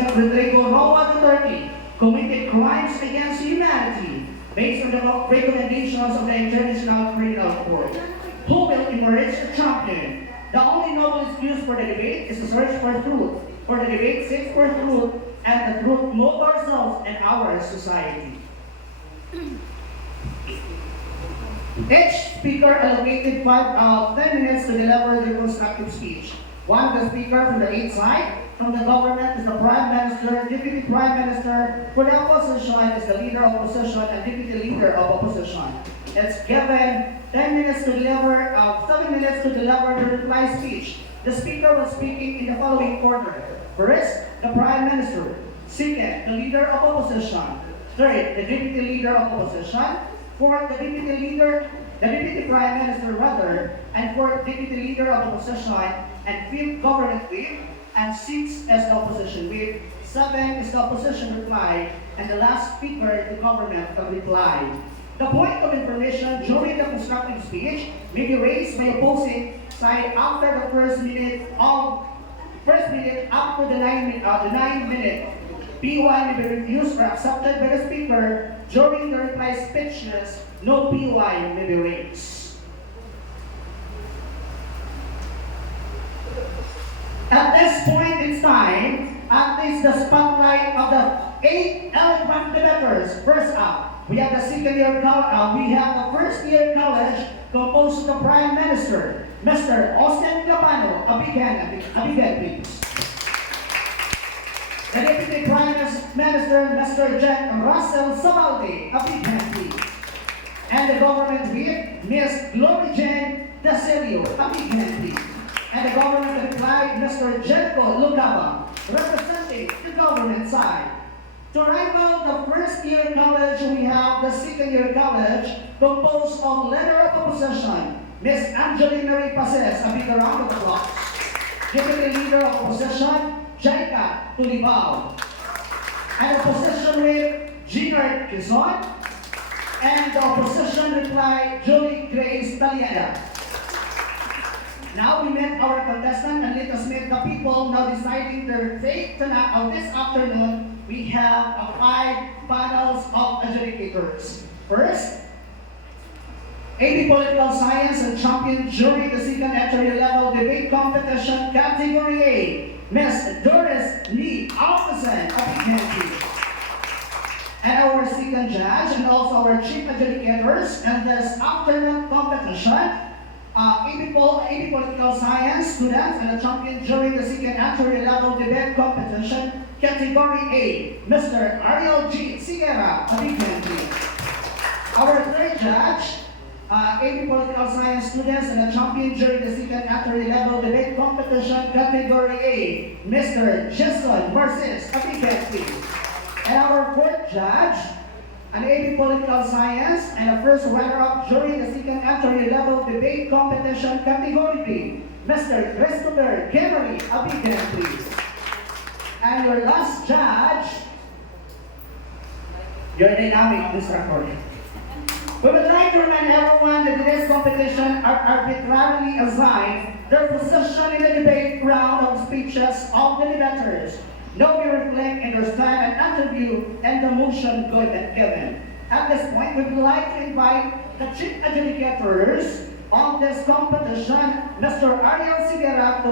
President Rodrigo Roa Duterte committed crimes against humanity based on the recommendations of the International Criminal Court. Who will emerge a champion? The only noble excuse for the debate is to search for truth. For the debate seeks for truth, and the truth move ourselves and our society. Each speaker allocated 10 minutes to deliver their constructive speech. One of the speaker from the eighth side, from the government is the Prime Minister, Deputy Prime Minister. For the opposition is the Leader of Opposition and Deputy Leader of Opposition. It's given 10 minutes to deliver, 7 minutes to deliver the reply speech. The speaker was speaking in the following order. First, the Prime Minister. Second, the Leader of Opposition. Third, the Deputy Leader of Opposition. Fourth, the Deputy Prime Minister rather, and fourth, Deputy Leader of Opposition, and fifth, Government Whip, and sixth as the Opposition Whip. Seven is the Opposition reply, and the last speaker, the Government reply. The point of information during the constructive speech may be raised by opposing side after the first minute up to the 9 minute. PY may be refused or accepted by the speaker. During the reply speeches, no PY may be raised. At this point in time, at least the spotlight of the 8 elephant debaters. First up, we have the we have the first year college composed of the Prime Minister, Mr. Austin Capano. A big hand, please. The Deputy Prime Minister, Mr. Jack Russell Sabaldi. A big hand, please. And the Government Whip, Ms. Glory Jane Dasilio. A big hand, please. And the Government reply, Mr. Jenko Lugaba, representing the government side. To rival the first year college, we have the second year college composed of Leader of Opposition, Ms. Angelina Marie Paces. A big round of applause. Deputy Leader of Opposition, Jaika Tulibao. And Opposition Whip, Gina Quezon. And the Opposition reply, Julie Grace Taliada. Now we met our contestant and let us meet the people now deciding their fate tonight. This afternoon, we have 5 panels of adjudicators. First, AP Political Science and Champion Jury, the second entry level debate competition, Category A, Ms. Doris Lee Alphason of Ikanti. And our second judge and also our chief adjudicators in this afternoon competition, AP Political Science students and a champion during the second entry level debate competition, Category A, Mr. Ariel G. Siguera, a big hand, please. Our third judge, AP Political Science students and a champion during the second entry level debate competition, Category A, Mr. Jason Marcis, a big hand, please. And our fourth judge, an AP Political Science and a first runner-up during the second entry level debate competition, Category B, Mr. Christopher Kennery, a big hand, please. And your last judge, your dynamic distractor. We would like to remind everyone that today's competition are arbitrarily assigned their position in the debate round of speeches of the debaters. No will reflect in their stand and interview and the motion good and given. At this point, we would like to invite the chief adjudicators of this competition, Mr. Ariel Siguera,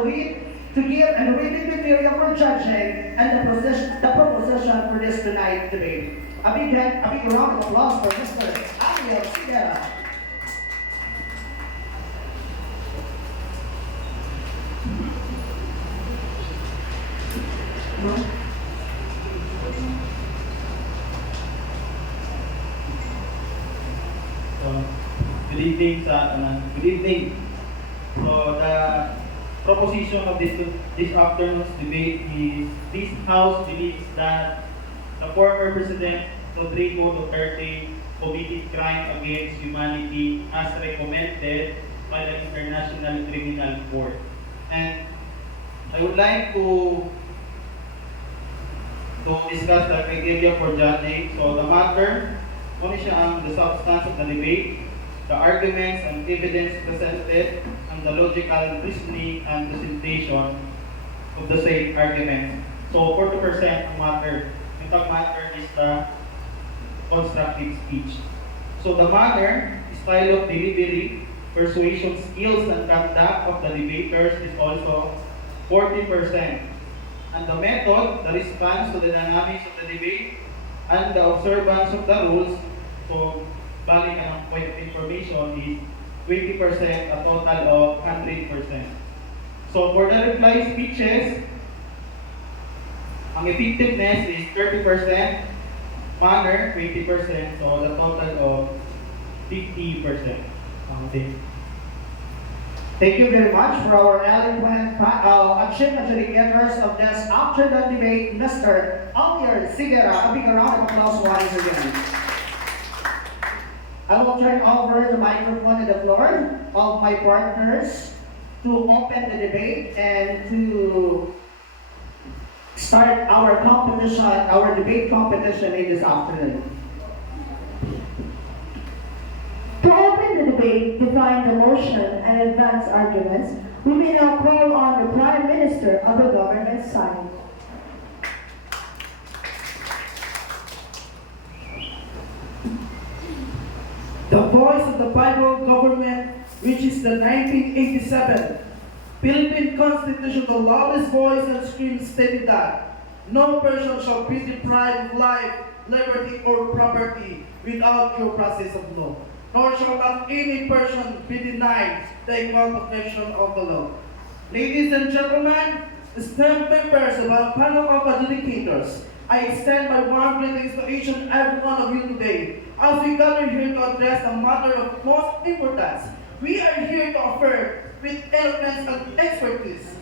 to give and reading material for judging and the proposition for this tonight's debate. A big round of applause for Mr. Ariel Siguera. Good evening good evening. So the proposition of this afternoon's debate is this House believes that the former President Rodrigo Duterte committed crime against humanity as recommended by the International Criminal Court. And I would like to discuss the criteria for judging. So the matter, the substance of the debate, the arguments and evidence presented, and the logical reasoning and presentation of the same arguments. So 40% ang matter. Yung tag matter is the constructive speech. So the manner, style of delivery, persuasion skills and conduct of the debaters is also 40%. And the method, the response to the dynamics of the debate, and the observance of the rules, so bali ka ng point of information is 20%, a total of 100%. So for the reply speeches, ang effectiveness is 30%, manner 20%, so the total of 50%. Okay. Thank you very much for our eloquent achievement adjudicators of this afternoon debate, Mr. Alyer Sigera. A big round of applause once again. I will turn over the microphone and the floor of my partners to open the debate and to start our competition, our debate competition in this afternoon. To open the debate, define the motion, and advance arguments, we may now call on the Prime Minister of the government side. The voice of the Bible government, which is the 1987 Philippine Constitution, the loudest voice and scream stated that no person shall be deprived of life, liberty, or property without due process of law, nor shall not any person be denied the equal protection of the law. Ladies and gentlemen, esteemed members of our panel of adjudicators, I extend my warm greetings to each and every one of you today. As we gather here to address a matter of most importance, we are here to affirm with eloquence and expertise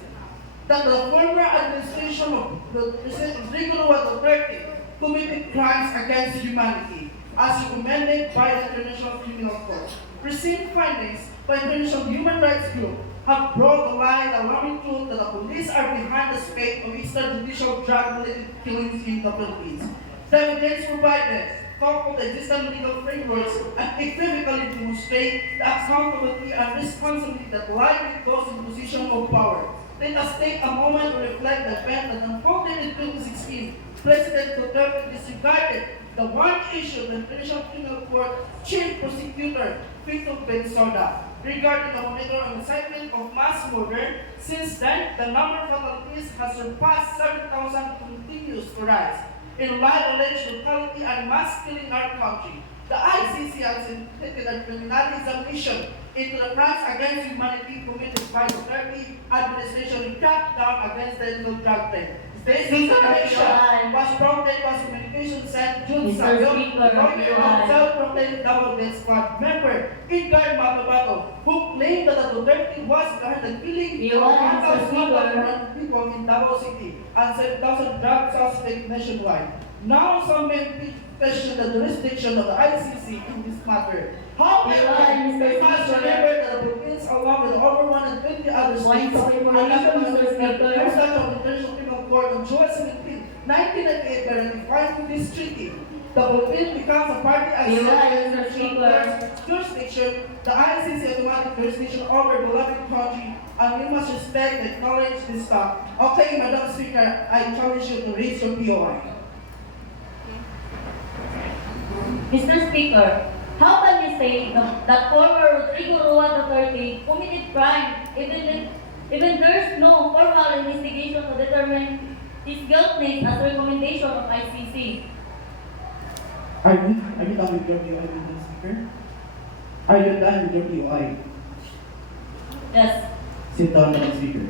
that the former administration of President Rodrigo Roa Duterte committed crimes against humanity, as recommended by the International Criminal Court. Recent findings by International Human Rights Group have brought to light the alarming truth that the police are behind the spate of extrajudicial drug-related killings in the Philippines. The evidence provided, coupled with existing legal frameworks, unequivocally demonstrate the accountability and responsibility that lie with those in position of power. Let us take a moment to reflect the event that unfolded in 2016. President Duterte disregarded the one issue the International Criminal Court Chief Prosecutor Vito Bensoda regarding the monitor and incitement of mass murder. Since then, the number of fatalities has surpassed 7,000 continues to rise. In light of alleged brutality and mass killing in our country, the ICC has instituted a preliminary examination into the crimes against humanity committed by the Duterte administration to crack down against the illegal drug trade. This examination was prompted by communication sent June Sayo, lawyer of self-proclaimed double death squad member Edgar Matabato, who claimed that the Duterte was behind the killing of 1,100 people in Davao City and 7,000 drug suspects nationwide. Now some may question the jurisdiction of the ICC in this matter. However, we must remember that the Philippines, along with over 120 other states, are not the President of the International Criminal Court on July 17, 1998 by ratifying this treaty. The Philippines becomes a party as jurisdiction, the ICC automatic jurisdiction over the beloved country, and we must respect and acknowledge this fact. Okay, Madam Speaker, I challenge you to raise your POI. Mr. Speaker, how can you say that former Rodrigo Roa Duterte committed crime even there's no formal investigation to determine his guiltness as recommendation of ICC? Are you done with your POI, Madam Speaker? Are you done with your POI? Yes. Sit down, Madam Speaker.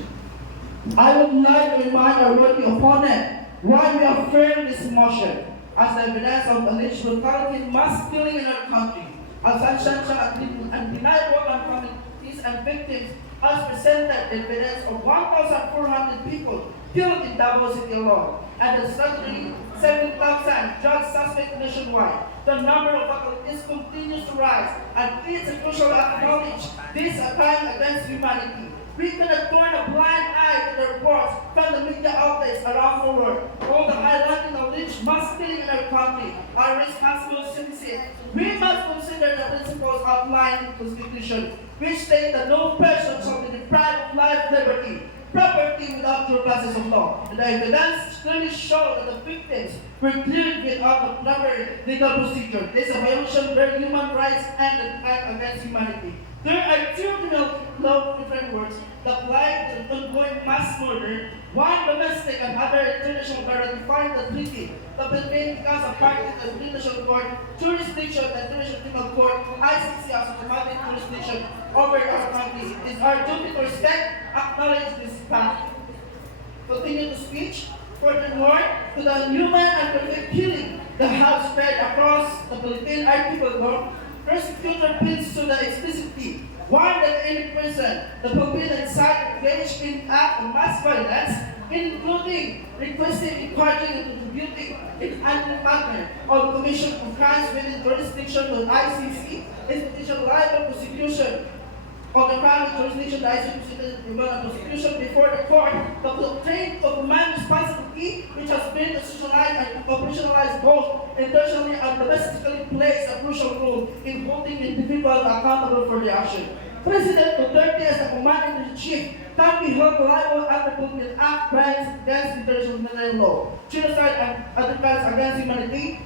I would like to remind our worthy opponent why we affirm this motion as evidence of alleged brutality and mass killing in our country, as substantial and undeniable infamilities and victims, has presented evidence of 1,400 people killed in Davao City alone, and the staggering 7,000 drug suspects nationwide. The number of fatalities continues to rise, and it is crucial to acknowledge this a crime against humanity. We cannot turn a blind eye to the reports from the media outlets around the world. All the highlighting of rich mass killing in our country are responsible citizens. We must consider the principles outlined in the Constitution, which state that no person shall be deprived of life, liberty, property without due process of law. And the evidence clearly show that the victims were cleared without the proper legal procedure. This is a violation of their human rights and an act against humanity. There are two criminal law frameworks that apply to ongoing mass murder. One domestic and other international by ratifying the treaty. The Philippines becomes a party to the international court jurisdiction, the international criminal court, ICC has automatic jurisdiction over our country. It is our duty to respect, acknowledge this fact. Continue to speech. Furthermore, to the human and perfect killing that have spread across the Philippine archipelago, persecutor pleads to the explicitly warn that any person that will be inside engaged in act of mass violence, including requesting, encouraging, and contributing in any manner of commission of crimes within jurisdiction of ICC, is potential liable prosecution of the crime in jurisdiction of the ICC prosecution before the court. The doctrine of human responsibility, which has been institutionalized and operationalized both intentionally and domestically, plays a crucial role in holding individuals accountable for their action. President Duterte, as the commander-in-chief, can be held liable under Philippine Act crimes against international humanitarian law, genocide and other crimes against humanity.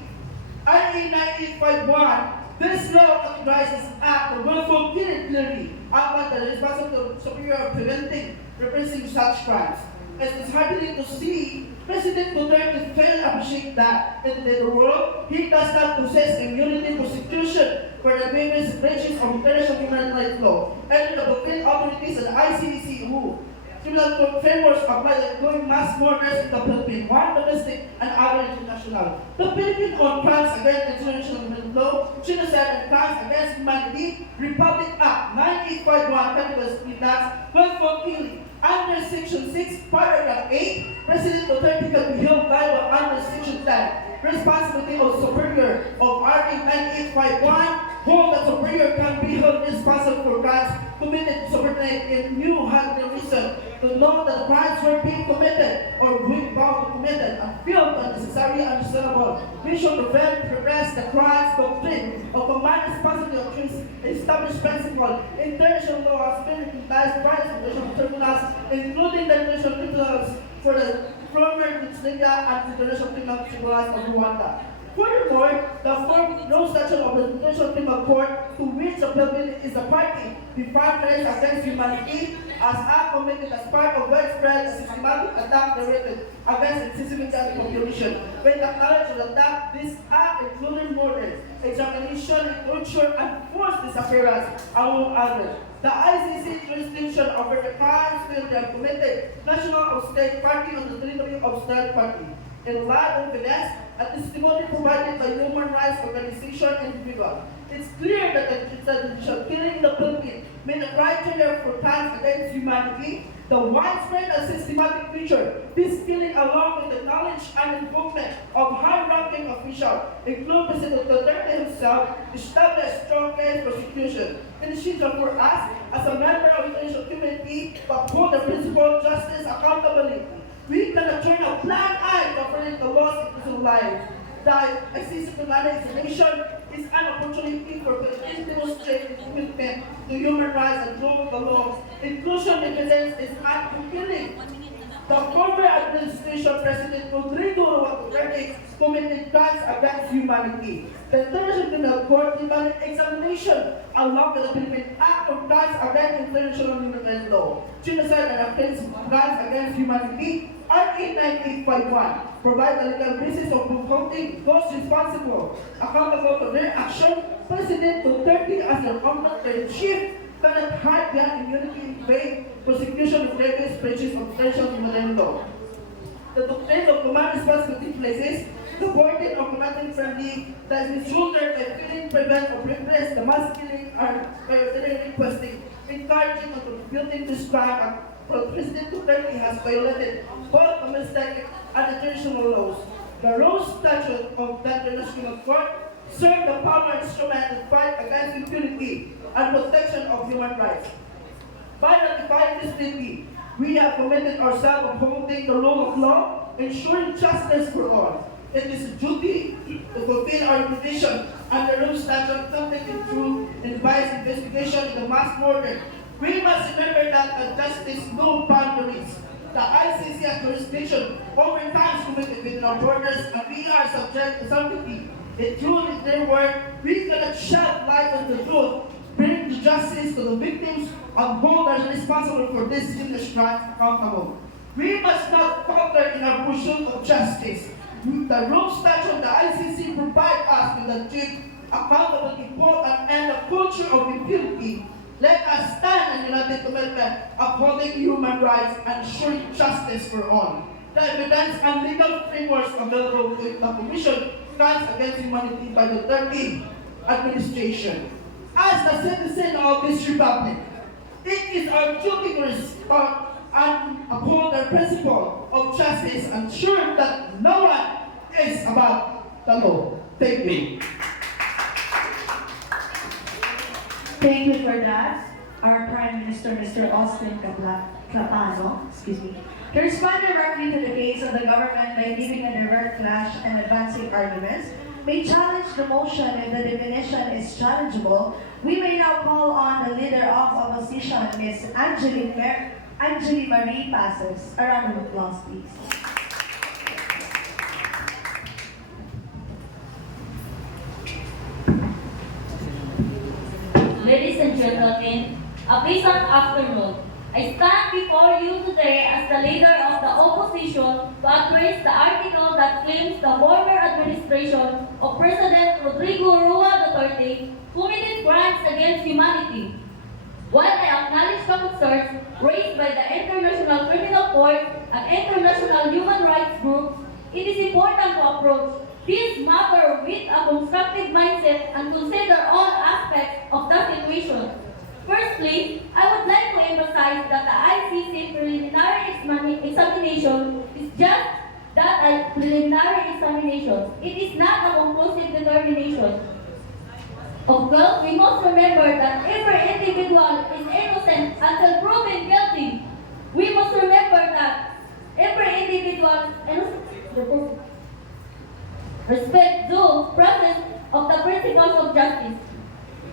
RA 9851, this law authorizes act of willful killing clearly about the responsibility of superior of preventing, repressing such crimes. It is heartening to see President Duterte fail to appreciate that in the world, he does not possess immunity prosecution for the various breaches of international human rights law, and the Philippine authorities and the ICC who criminal frameworks apply the ongoing mass murders in the Philippines, one domestic and other international. The Philippines on crimes against international human law, genocide and crimes against humanity, Republic Act 9851 categories kidnaps, willful killing. Under Section 6, Paragraph 8, President Duterte can be held liable under Section 10. Responsibility of superior of RA 9851, hold that superior can be held responsible for crimes committed to subordinate if you had the reason to know that the crimes were being committed or being bound to committed and feel unnecessary and unreasonable. We should prevent, repress the crimes doctrine of command responsibility of trees established principle. International law has been recognized by the international tribunals, including the international tribunals for the former Yugoslavia and the international criminal tribunals of Rwanda. Furthermore, the fourth law section of the International Criminal Court, to which the Philippines is a party, defined crimes against humanity as act committed as part of widespread systematic attack directed against the civilian population. When acknowledged that attack, this act included murder, examination, torture, and forced disappearance, among others. The ICC jurisdiction over the crimes will be committed national or state party on the territory of third party. In light of evidence, a testimony provided by human rights organization and individual, it's clear that the judicial killing in the Philippines made a criteria for crimes against humanity. The widespread and systematic nature, this killing along with the knowledge and involvement of high-ranking officials, including President Rodrigo himself, established strong case prosecution. It is essential for us, as a member of the international community, to uphold the principle of justice accountability. We cannot turn a blind eye to operating the laws in people's lives. The existing examination is an opportunity for Philippines to demonstrate commitment to human rights and rule of the law. Inclusion evidence is unfulfilling. The former administration President Rodrigo Roa Duterte committed crimes against humanity. The International Criminal Court demanded examination along with the Philippine Act of Crimes Against International Human Rights Law, genocide and offensive crimes against humanity, RA 9851, provide a legal basis of holding those responsible accountable for their action. President Duterte, as their commander-in-chief, cannot hide behind immunity in vain prosecution of various breaches of international humanitarian law. The doctrine of command responsibility places the burden of combating friendly that is shouldered by killing, prevent, or repress the mass killing and by requesting, encouraging, or contributing to this crime. President Duterte has violated both domestic and international laws. The Rose Statute of the International Court serve the power instrument to fight against impunity and protection of human rights. By ratifying this treaty, we have committed ourselves to upholding the rule of law, ensuring justice for all. It is a duty to fulfill our obligation under Rome Statute conducted through advised investigation in the mass murder We must remember that justice knows boundaries. The ICC has jurisdiction over crimes committed within our borders, and we are subject to sanctity. The truth is their word. We cannot shed light on the truth, bring the justice to the victims, and hold those responsible for this heinous crime accountable. We must not falter in our pursuit of justice. The Rome Statute of the ICC provide us with a chief accountability for and end the culture of impunity. Let us stand in united commitment, upholding human rights and ensuring justice for all. The evidence and legal frameworks available to the Commission stands against humanity by the Duterte administration. As the citizen of this republic, it is our duty to respect and uphold the principle of justice and ensure that no one is above the law. Thank you. Thank you for that, our Prime Minister, Mr. Austin Capano, to respond directly to the case of the government by giving a direct clash and advancing arguments, may challenge the motion if the definition is challengeable. We may now call on the Leader of Opposition, Ms. Angeli Marie Passes. A round of applause, please. Ladies and gentlemen, a pleasant afternoon. I stand before you today as the leader of the opposition to address the article that claims the former administration of President Rodrigo Roa Duterte committed crimes against humanity. While I acknowledge the concerns raised by the International Criminal Court and international human rights groups, it is important to approach this matter with a constructive mindset and consider all aspects of the situation. Firstly, I would like to emphasize that the ICC preliminary examination is just that, a preliminary examination. It is not a conclusive determination. Of course, we must remember that every individual is innocent until proven guilty. We must remember that every individual is innocent. Respect due process of the principles of justice.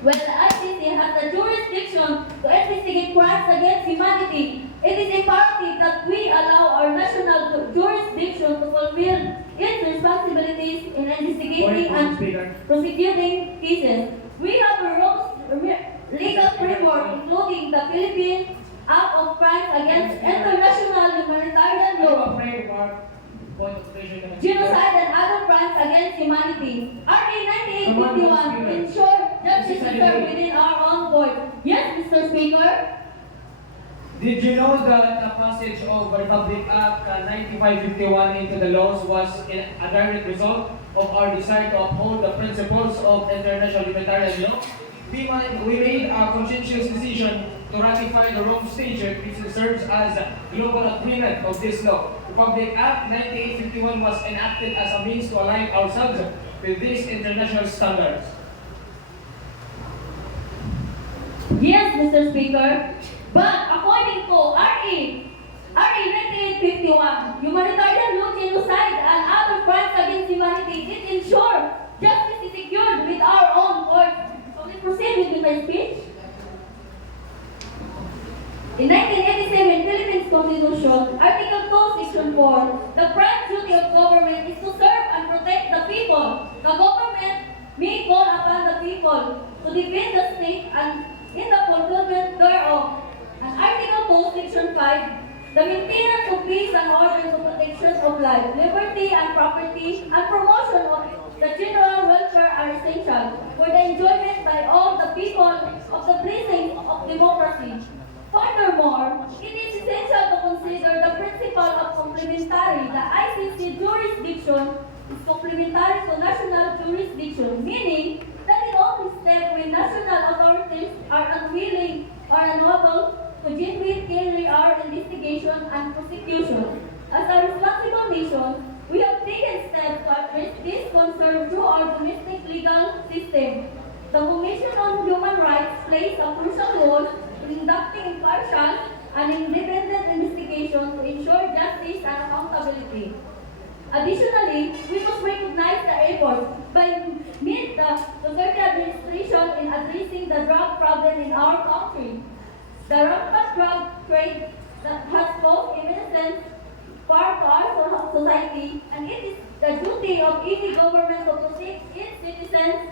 When the ICC has the jurisdiction to investigate crimes against humanity, it is imperative that we allow our national jurisdiction to fulfill its responsibilities in investigating and prosecuting cases. We have a legal framework including the Philippine Act of Crimes Against International Humanitarian Law, genocide and other crimes against humanity. RA 9851 ensure justice is served within our own court. Yes, Mr. Speaker. Did you know that the passage of Republic Act 9551 into the laws was a direct result of our desire to uphold the principles of international humanitarian law? We made a conscientious decision to ratify the Rome Statute, which serves as a global agreement of this law. Republic Act 9851 was enacted as a means to align ourselves with these international standards. Yes, Mr. Speaker. But according to RA 9851, humanitarian law, genocide, and other crimes against humanity, it ensures justice is secured with our own court. So let's proceed with my speech. In 1987 Philippines Constitution, Article 2, Section 4, the prime duty of government is to serve and protect the people. The government may call upon the people to defend the state and in the fulfillment thereof. And Article 2, Section 5, the maintenance of peace and order to protection of life, liberty and property, and promotion of the general welfare are essential for the enjoyment by all the people of the blessings of democracy. Furthermore, it is essential to consider the principle of complementary. The ICC jurisdiction is complementary to national jurisdiction, meaning that it only steps when national authorities are unwilling or unable to genuinely carry our investigation and prosecution. As a responsible nation, we have taken steps to address this concern through our domestic legal system. The Commission on Human Rights plays a crucial role in conducting impartial and independent investigation to ensure justice and accountability. Additionally, we must recognize the effort by the Duterte administration in addressing the drug problem in our country. The rampant drug trade that has caused immense harm to our society, and it is the duty of any government to protect its citizens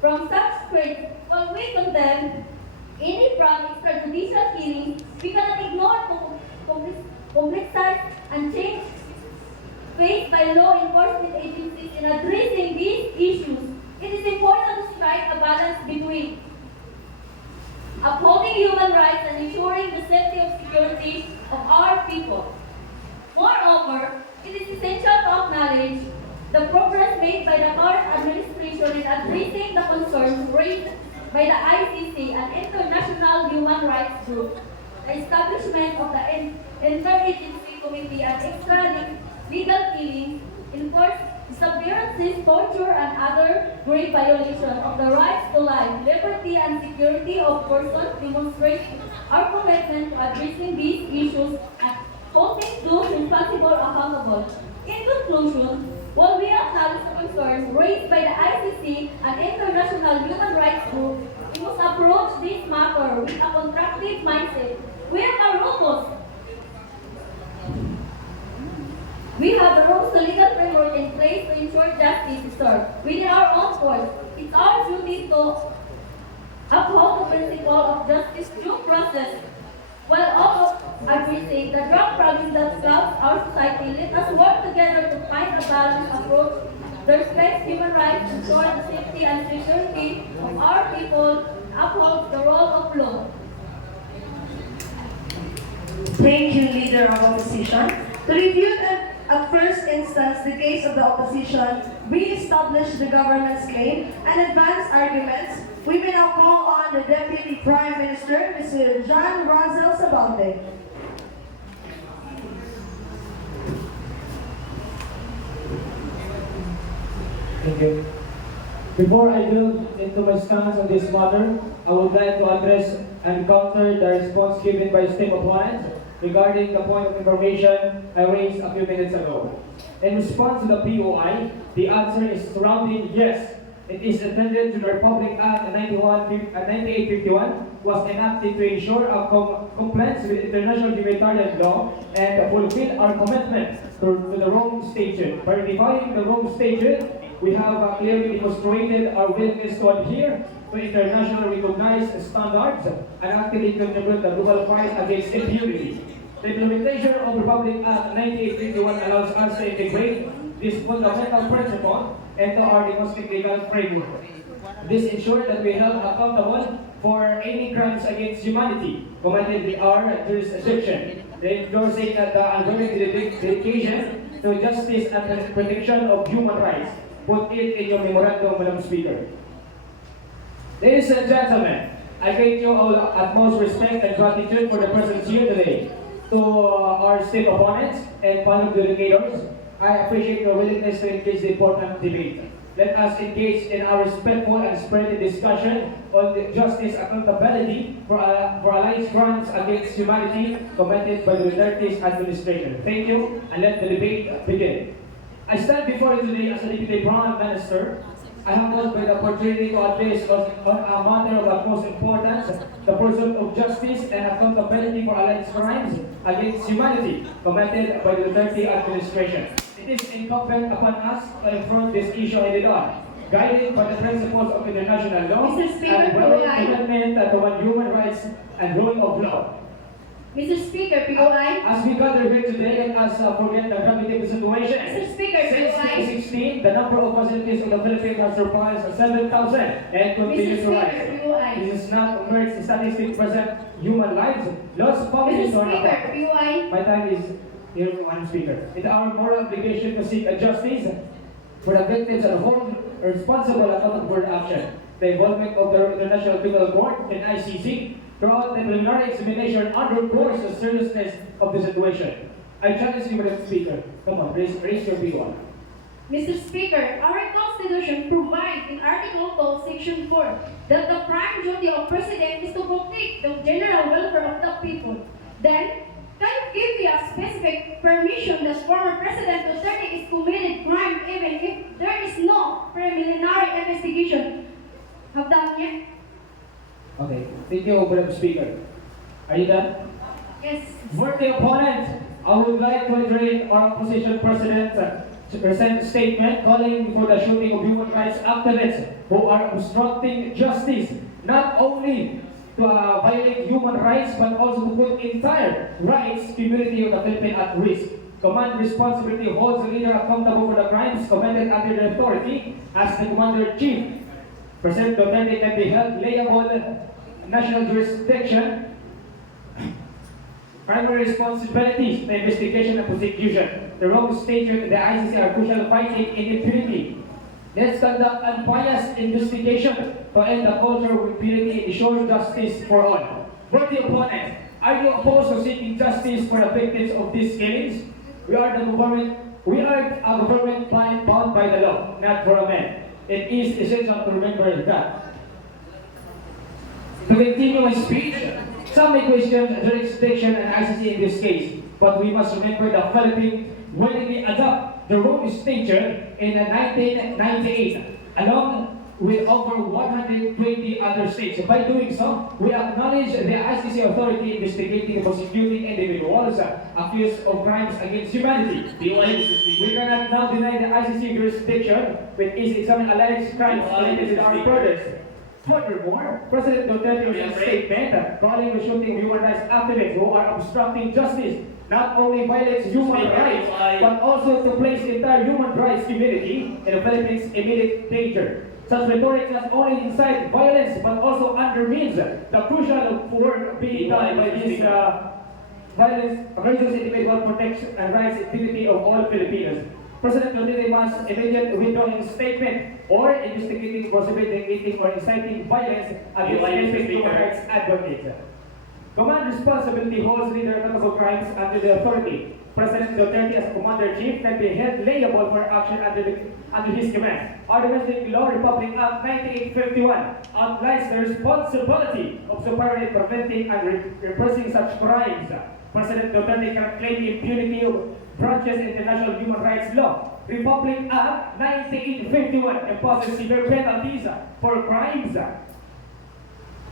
from such trade. While we condemn any from extrajudicial killings, we cannot ignore complexities and change faced by law enforcement agencies in addressing these issues. It is important to strike a balance between upholding human rights and ensuring the safety and security of our people. Moreover, it is essential to acknowledge the progress made by the current administration in addressing the concerns raised by the ICC and international human rights group, the establishment of the Interagency Committee and extralegal killings, enforced disappearances, torture, and other grave violations of the rights to life, liberty, and security of persons demonstrate our commitment to addressing these issues and holding those responsible accountable. In conclusion, while we acknowledge the concerns raised by the ICC and international human rights group, we must approach this matter with a constructive mindset. We have a robust legal framework in place to ensure justice is served within our own courts. It's our duty to uphold the principle of justice due process while also addressing the drug problem that clouds our society. Let us work together to find a balanced approach that respects human rights, ensure the safety and security of our people, and upholds the rule of law. Thank you, Leader of Opposition. To review at first instance the case of the opposition, re-establish the government's claim, and advance arguments, we may now call on the Deputy Prime Minister, Mr. John Rosel Sabalte. Thank you. Before I delve into my stance on this matter, I would like to address and counter the response given by esteemed opponents regarding the point of information I raised a few minutes ago. In response to the POI, the answer is surrounding yes. It is intended to the Republic Act 9851 was enacted to ensure a compliance with international humanitarian law and fulfill our commitment to the Rome Statute. By ratifying the Rome Statute, we have clearly demonstrated our willingness to adhere to internationally recognized standards and actively contribute to the global fight against impunity. The implementation of Republic Act 9851 allows us to integrate this fundamental principle into our domestic legal framework. This ensures that we are held accountable for any crimes against humanity committed in our jurisdiction, reinforcing the unwavering dedication to justice and the protection of human rights. Put it in your memorandum, Madam Speaker. Ladies and gentlemen, I greet you all utmost respect and gratitude for the presence here today. To our state opponents and panel delegators, I appreciate your willingness to engage the important debate. Let us engage in our respectful and spirited discussion on the justice accountability for alleged crimes against humanity committed by the Duterte's administration. Thank you, and let the debate begin. I stand before you today as a Deputy Prime Minister. I am humbled by the opportunity to address on a matter of utmost importance, the pursuit of justice and accountability for alleged crimes against humanity committed by the Duterte administration. It is incumbent upon us to confront this issue head on, guided by the principles of international law Mr. Speaker, and commitment to human rights and rule of law. Mr. Speaker, POI. As we gather here today, let us forget the gravity of the situation. Mr. Speaker, Since POI. 2016, the number of facilities of the Philippines has surpassed 7,000 and continues to Mr. rise. Speaker, POI. This is not emerged statistics present human lives, lost families, Mr. or Speaker, not. POI. My time is here, Madam Speaker. It is our moral obligation to seek justice for the victims and hold responsible accountable for the action. The involvement of the International Criminal Court and ICC throughout the preliminary examination underscores the seriousness of the situation. I challenge you, Madam Speaker. Come on, raise your POI. Mr. Speaker, our Constitution provides in Article 2, Section 4 that the prime duty of President is to protect the general welfare of the people. Then, can you give me a specific permission that former President Duterte is committed crime even if there is no preliminary investigation? Have done yet? Okay, thank you, Madam Speaker. Are you done? Yes. Worthy opponent, I would like to reiterate our opposition president to present a statement calling for the shooting of human rights activists who are obstructing justice, not only to violate human rights but also to put entire rights community of the Philippines at risk. Command responsibility holds the leader accountable for the crimes committed under the authority as the commander-in-chief. President Duterte can be held liable national jurisdiction. Primary responsibilities, the investigation and prosecution. The roles stated in the ICC are crucial fighting in impunity. Let's conduct unbiased investigation to end the culture of impunity and ensure justice for all. Worthy opponent, are you opposed to seeking justice for the victims of these killings? We are a government bound by the law, not for a man. It is essential to remember that. To continue my speech, some may question jurisdiction and ICC in this case, but we must remember the Philippines willingly adopt the Rome Statute in 1998, along with over 120 other states. By doing so, we acknowledge the ICC authority investigating and prosecuting individuals accused of crimes against humanity. We cannot now deny the ICC jurisdiction, which is examining alleged crimes related to the armed borders. Furthermore, President Duterte in a statement calling the shooting of human rights activists who are obstructing justice not only violates human rights, but also to place the entire human rights community in the Philippines' immediate danger. Such rhetoric not only incite violence, but also undermines the crucial work being done by this violence against individual protection and rights activity of all Filipinos. President Rodrigo must immediately withdraw his statement or investigating, prosecuting, or inciting violence against human rights advocates. Command responsibility holds leader accountable crimes under the authority. President Duterte as Commander-in-Chief can be held liable for action under his command. Our Domestic Law Republic Act 1951 outlines the responsibility of supervising, preventing, and repressing such crimes. President Duterte can claim impunity of branches international human rights law. Republic Act 1951 imposes severe penalties for crimes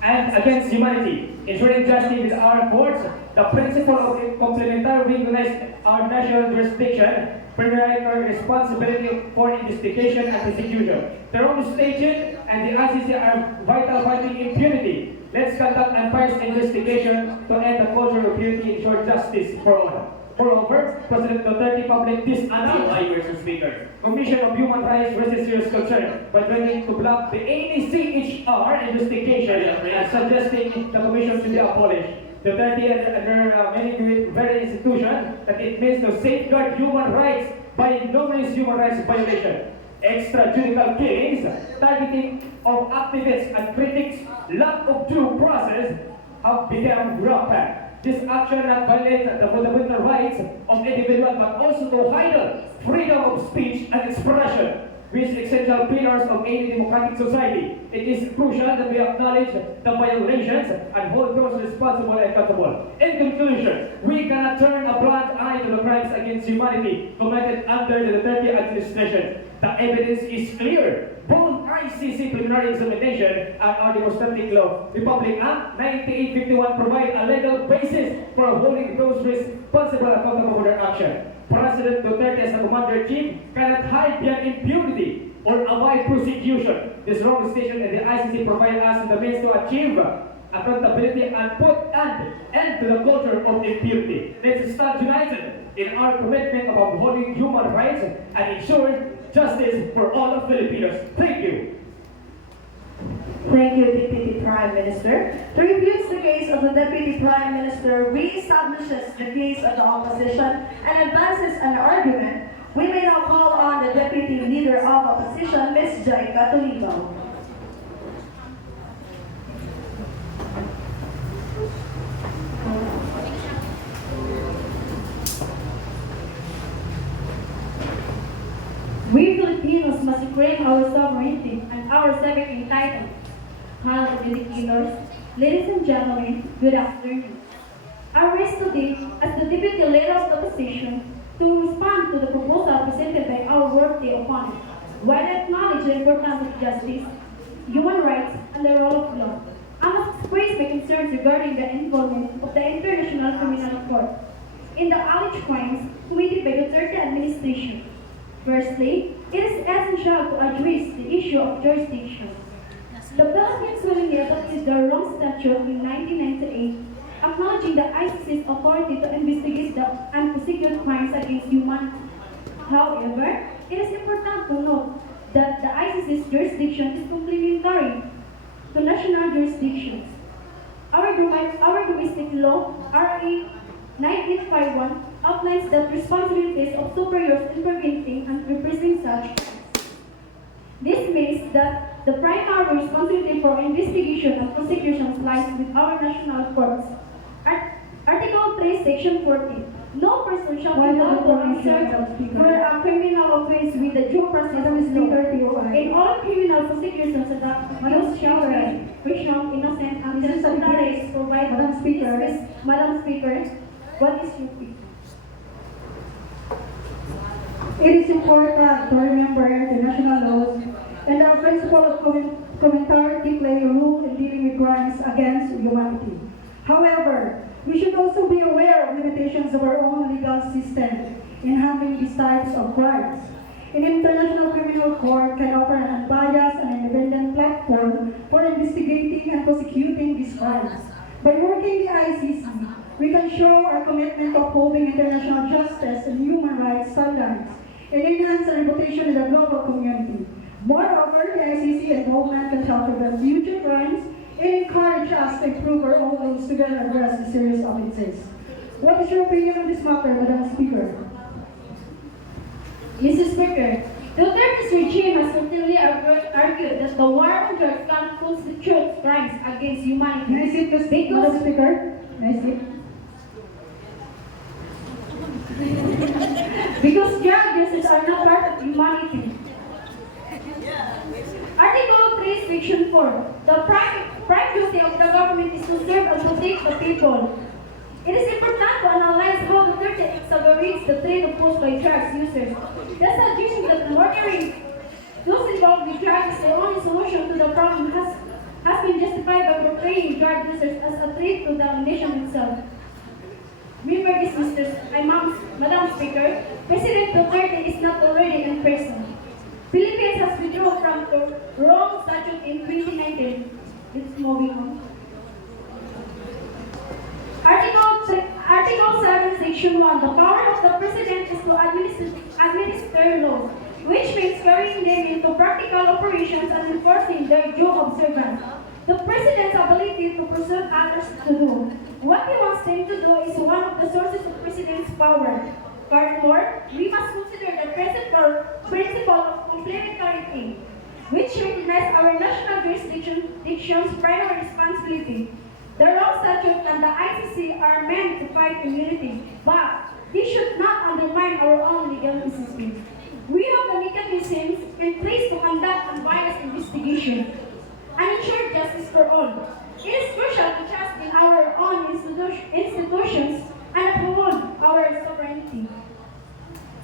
and against humanity, ensuring justice with our courts. The principle of complementary recognize our national jurisdiction, primary responsibility for investigation and prosecution. The Rome Statute and the ICC are vital fighting impunity. Let's conduct unbiased investigation to end the culture of impunity and ensure justice for all. Moreover, President Duterte public disannounced Commission of Human Rights raises serious concern by threatening to block the ADCHR investigation and suggesting the commission should be abolished. Duterte under many very institutions that it means to safeguard human rights by numerous human rights violations, extrajudicial killings, targeting of activists and critics, lack of due process have become rampant. This action not violates the fundamental rights of individuals but also to hinder freedom of speech and expression, which are essential pillars of any democratic society. It is crucial that we acknowledge the violations and hold those responsible and accountable. In conclusion, we cannot turn a blind eye to the crimes against humanity committed under the Duterte administration. The evidence is clear. Both ICC preliminary examination and our Democratic Law Republic Act 1951 provide a legal basis for holding those responsible accountable for their action. President Duterte as the Commander-in-Chief cannot hide behind impunity or avoid prosecution. This Rome Statute and the ICC provide us the means to achieve accountability and put an end to the culture of impunity. Let's stand united in our commitment of upholding human rights and ensure justice for all of Filipinos. Thank you. Thank you, Deputy Prime Minister. To refute the case of the Deputy Prime Minister re-establishes the case of the opposition and advances an argument, we may now call on the Deputy Leader of Opposition, Ms. Jai Catolico. We Filipinos must reclaim our sovereignty and our civic entitlement. Honorable Filipinos, ladies and gentlemen, good afternoon. I rise today as the Deputy Leader of the Opposition to respond to the proposal presented by our worthy opponent, while I acknowledge the importance of justice, human rights, and the rule of law. I must express my concerns regarding the involvement of the International Criminal Court in the alleged crimes committed by the Duterte administration. Firstly, it is essential to address the issue of jurisdiction. The Philippines willingly adopted the Rome Statute in 1998, acknowledging the ICC's authority to investigate and prosecute crimes against humanity. However, it is important to note that the ICC's jurisdiction is complementary to national jurisdictions. Our domestic law, RA 9851, outlines the responsibilities of superiors in preventing and repressing such crimes. This means that the primary responsibility for investigation and prosecution lies with our national courts. Article 3, Section 14. No person shall be held to answer for a criminal offense with the due process of law. In all criminal prosecutions, the accused shall be presumed innocent until the arrest provided. Madam Speaker, what is your opinion? It is important to remember the national laws and our principle of complementarity play a role in dealing with crimes against humanity. However, we should also be aware of limitations of our own legal system in handling these types of crimes. An international criminal court can offer an unbiased and independent platform for investigating and prosecuting these crimes. By working the ICC, we can show our commitment to upholding international justice and human rights standards and enhance our reputation in the global community. Moreover, the ICC involvement can help prevent future crimes and encourage us to improve our own laws to better address the serious offenses. What is your opinion on this matter, Madam Speaker? Mrs. Speaker, Duterte's regime has routinely argued that the war on drugs can constitute crimes against humanity. May I sit, please, Madam Speaker? May I sit? Because drug users are not part of humanity. Article 3, Section 4. The prime duty of the government is to serve and protect the people. It is important to analyze how Duterte exaggerates the trade posed by drugs users. Thus suggesting that murdering those involved with drugs is the only solution to the problem has been justified by portraying drug users as a threat to the nation itself. Remember this, Madam Speaker, President Rodrigo is not already in prison. Philippines has withdrawn from the Rome Statute in 2019. It's moving on. Article 7, Section 1. The power of the President is to administer laws, which means carrying them into practical operations and enforcing their due observance. The President's ability to persuade others to do what he wants them to do is one of the sources of President's power. Furthermore, we must consider the principle of complementarity, which recognizes our national jurisdiction's primary responsibility. The Rome Statute and the ICC are meant to fight immunity, but this should not undermine our own legal system. We have the mechanisms in place to conduct unbiased investigation and ensure justice for all. It is crucial to trust in our own institutions and uphold our sovereignty.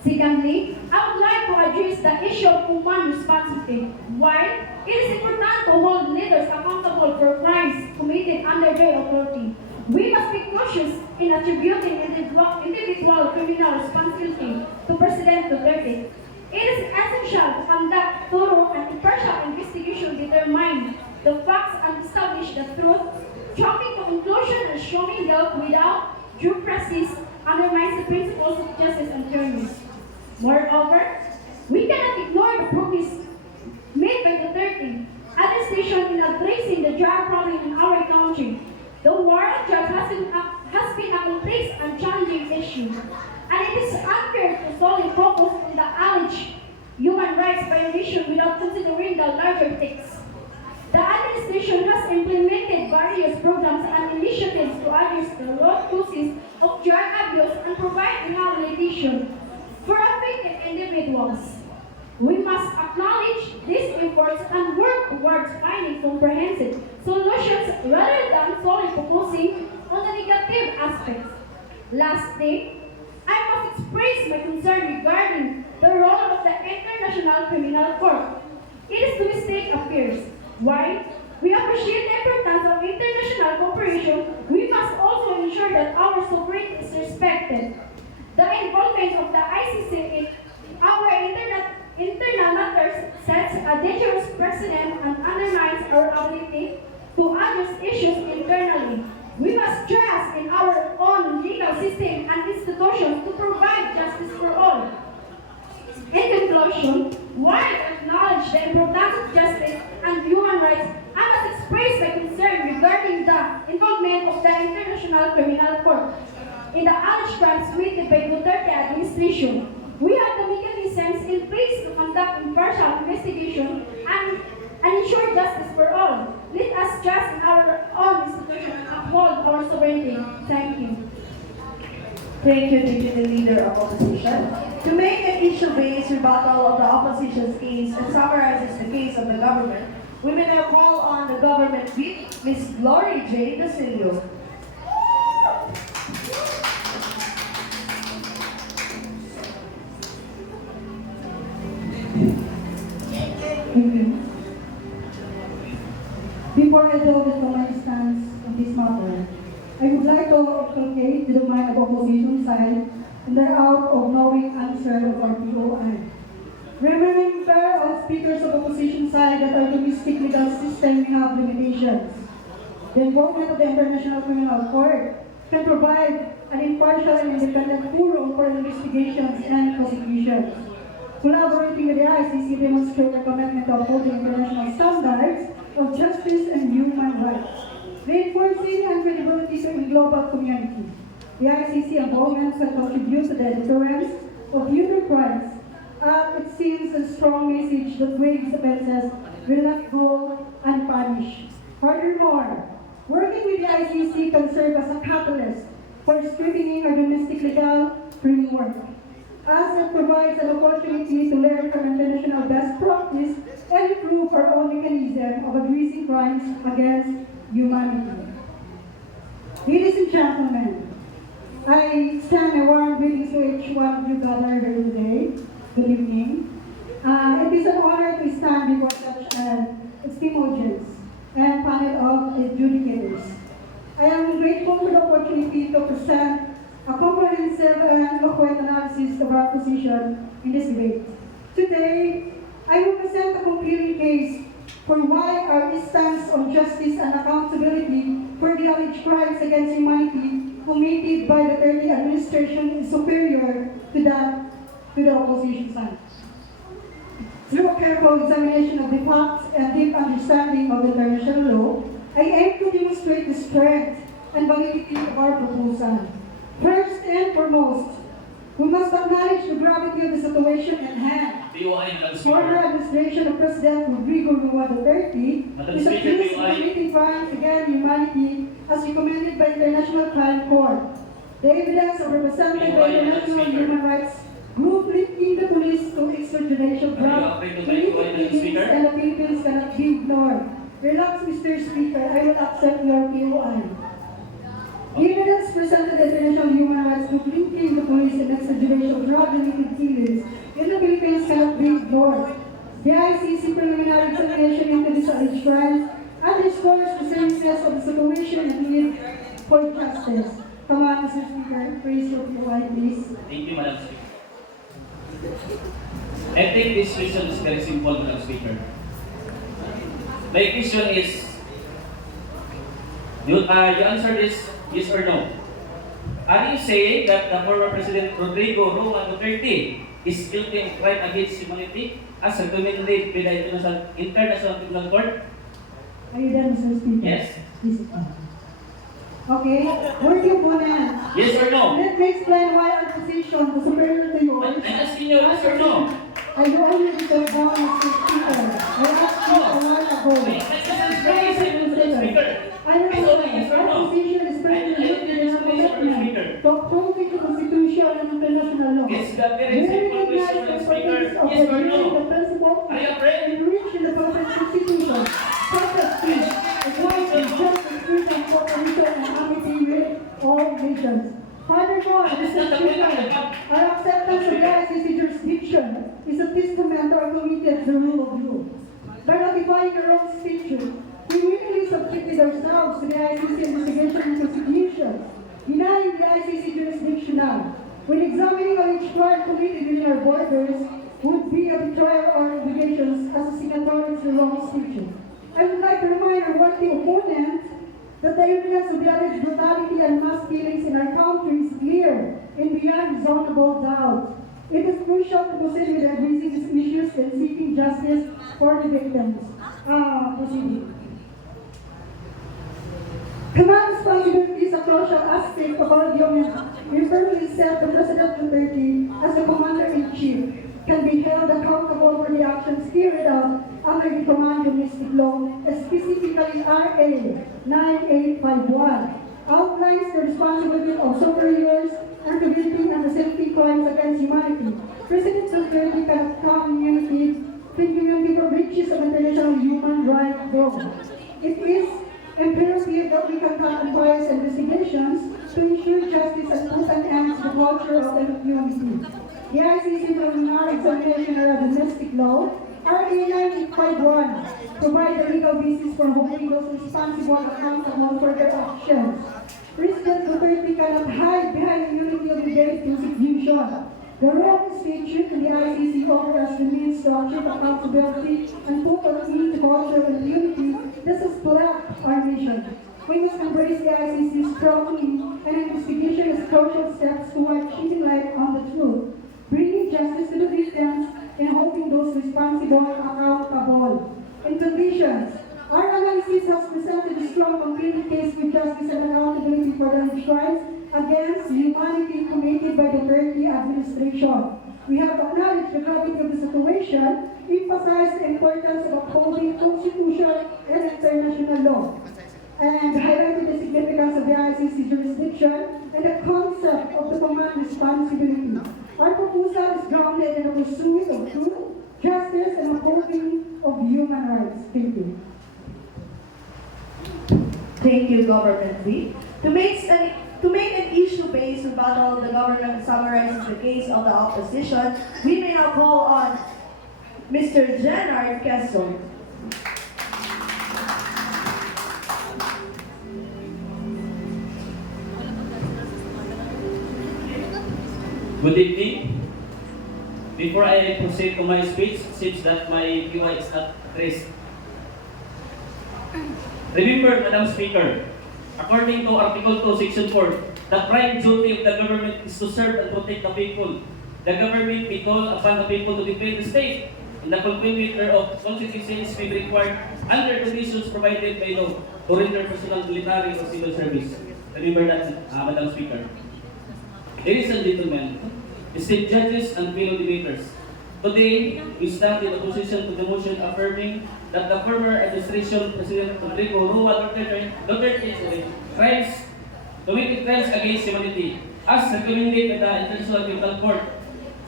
Secondly, I would like to address the issue of human responsibility. While it is important to hold leaders accountable for crimes committed under their authority, we must be cautious in attributing individual criminal responsibility to President Duterte. It is essential to conduct thorough and impartial investigation to determine the facts and establish the truth. Jumping to conclusion and showing guilt without due process undermines the principles of justice and fairness. Moreover, we cannot ignore the progress made by the Duterte administration in addressing the drug problem in our country. The war on drugs has been a complex and challenging issue, and it is unfair to solely focus on the alleged human rights violation without considering the larger text. The administration has implemented various programs and initiatives to address the root causes of drug abuse and provide rehabilitation for affected individuals. We must acknowledge these efforts and work towards finding comprehensive solutions rather than solely focusing on the negative aspects. Lastly, I must express my concern regarding the role of the International Criminal Court. It is domestic affairs. While we appreciate appreciate the importance of international cooperation, we must also ensure that our sovereignty is respected. The involvement of the ICC in our internal matters sets a dangerous precedent and undermines our ability to address issues internally. We must trust in our own legal system and institutions to provide justice for all. In conclusion, while I acknowledge the importance of justice and human rights, I must express my concern regarding the involvement of the International Criminal Court in the alleged crimes committed by Duterte administration. We have the mechanisms in place to conduct impartial investigation and ensure justice for all. Let us trust in our own institution and uphold our sovereignty. Thank you. Thank you, Deputy Leader of Opposition. To make an issue-based rebuttal of the opposition's case and summarizes the case of the government, we may now call on the government whip, Ms. Glory J. Dasilio. Thank you. Before I delve into my stance on this matter, I would like to inculcate to the mind of opposition side and their out of knowing answer of our POI. Remember all speakers of opposition side that our domestic legal system have limitations. The involvement of the International Criminal Court can provide an impartial and independent forum for investigations and prosecutions. Collaborating with the ICC demonstrates a commitment to upholding international standards of justice and human rights, reinforcing and credibility to the global community. The ICC involvement can contribute to the deterrence of human crimes, and it sends a strong message that grave offenses will not go unpunished. Furthermore, working with the ICC can serve as a catalyst for strengthening our domestic legal framework, as it provides an opportunity to learn from international best practice and improve our own mechanism of addressing crimes against humanity. Ladies and gentlemen, I extend a warm greetings to each one of you gathered here today. Good evening. It is an honor to stand before such an esteemed audience and panel of adjudicators. I am grateful for the opportunity to present a comprehensive and eloquent analysis of our position in this debate. Today, I will present a compelling case for why our stance on justice and accountability for the alleged crimes against humanity committed by the Duterte administration is superior to that to the opposition side. Through a careful examination of the facts and deep understanding of international law, I aim to demonstrate the strength and validity of our proposal. First and foremost, we must acknowledge the gravity of the situation at hand. Former administration of President Rodrigo Roa Duterte is accused of committing crimes against humanity as recommended by International Crime Court. The evidence of represented by the International Human Rights Group linking the police to extrajudicial drug killings and the Philippines cannot be ignored. Relax, Mr. Speaker, I will accept your POI. The evidence presented by the International Human Rights Group linking the police and extrajudicial drug-related killings in the Philippines cannot be ignored. The ICC preliminary examination into these alleged crimes underscores the seriousness of the situation and need for justice. Come on, Mr. Speaker, praise your POI, please. Thank you, Madam Speaker. I think this question is very simple, Madam Speaker. My question is, you answer this yes or no. Are you saying that the former President Rodrigo Roa Duterte is guilty of crime against humanity as recommended by the International Criminal Court? Are you done, Mr. Speaker? Yes. Please. Okay, worthy opponent. Yes or no? Let me explain why our position was superior to yours. I'm asking you yes or no? I do already tell down, Mr. Speaker. I asked you a while ago. My question is very simple, Madam Speaker. I understand our position is very rooted in our commitment to uphold the Constitution and international law. It's the very simple question, Madam Speaker. Yes or no? The principle Are you afraid? and reach in the perfect Constitution. Such as peace, equality, justice, freedom, cooperation, and amity with all nations. Furthermore, Mr. Speaker, our acceptance of the ICC jurisdiction is a testament to our commitment to the rule of law. By ratifying our own statute, we willingly ourselves to the ICC investigation and prosecution, denying the ICC jurisdictional. When examining on each crime committed within our borders would be a betrayal or obligations as a signatory to the Rome Statute. I would like to remind our worthy opponent that the evidence of the alleged brutality and mass killings in our country is clear and beyond reasonable doubt. It is crucial to proceed with addressing these issues and seeking justice for the victims. Proceeding. Command responsibility is a crucial aspect of our government. We firmly accept that President Rodrigo, as the Commander-in-Chief, can be held accountable for the actions carried out under the Command Domestic Law, specifically RA 9851, outlines the responsibility of superiors and preventing and safety crimes against humanity. President Duterte cannot come immunity for breaches of international human rights law. It is imperative that we conduct unbiased investigations to ensure justice and put an end to the culture of impunity. The ICC preliminary examination of domestic law, RA 9851, provide the legal basis for holding those responsible accountable for their actions. President Duterte cannot hide behind immunity of the debate prosecution. The Rome Statute and the ICC offers the means to achieve accountability and put an end to cultural impunity. This has plagued our nation. We must embrace the ICC strongly, and investigation is crucial steps toward shedding light on the truth, bringing justice to the victims, and holding those responsible accountable. In conditions, our analysis has presented a strong compelling case for justice and accountability for the crimes against humanity committed by the Duterte administration. We have acknowledged the gravity of the situation, emphasized the importance of upholding constitution and international law, and highlighted the significance of the ICC jurisdiction and the concept of the command responsibility. Our proposal is grounded in the pursuit of truth, justice, and upholding of human rights. Thank you. Thank you, Government Whip. To make an issue-based rebuttal, the government summarizes the case of the opposition. We may now call on Mr. Jenard Quezon. Good evening. Before I proceed to my speech, since that my UI is not traced. Remember, Madam Speaker, according to Article 2, Section 4, the prime duty of the government is to serve and protect the people. The government may call upon the people to defend the state, and the fulfillment thereof consequences may be required under conditions provided by law to render personal, military, or civil service. Remember that, Madam Speaker. Ladies and gentlemen, esteemed judges and fellow debaters, today we stand in opposition to the motion affirming that the former administration President Rodrigo Roa Duterte committed crimes against humanity, as recommended by the International Criminal Court.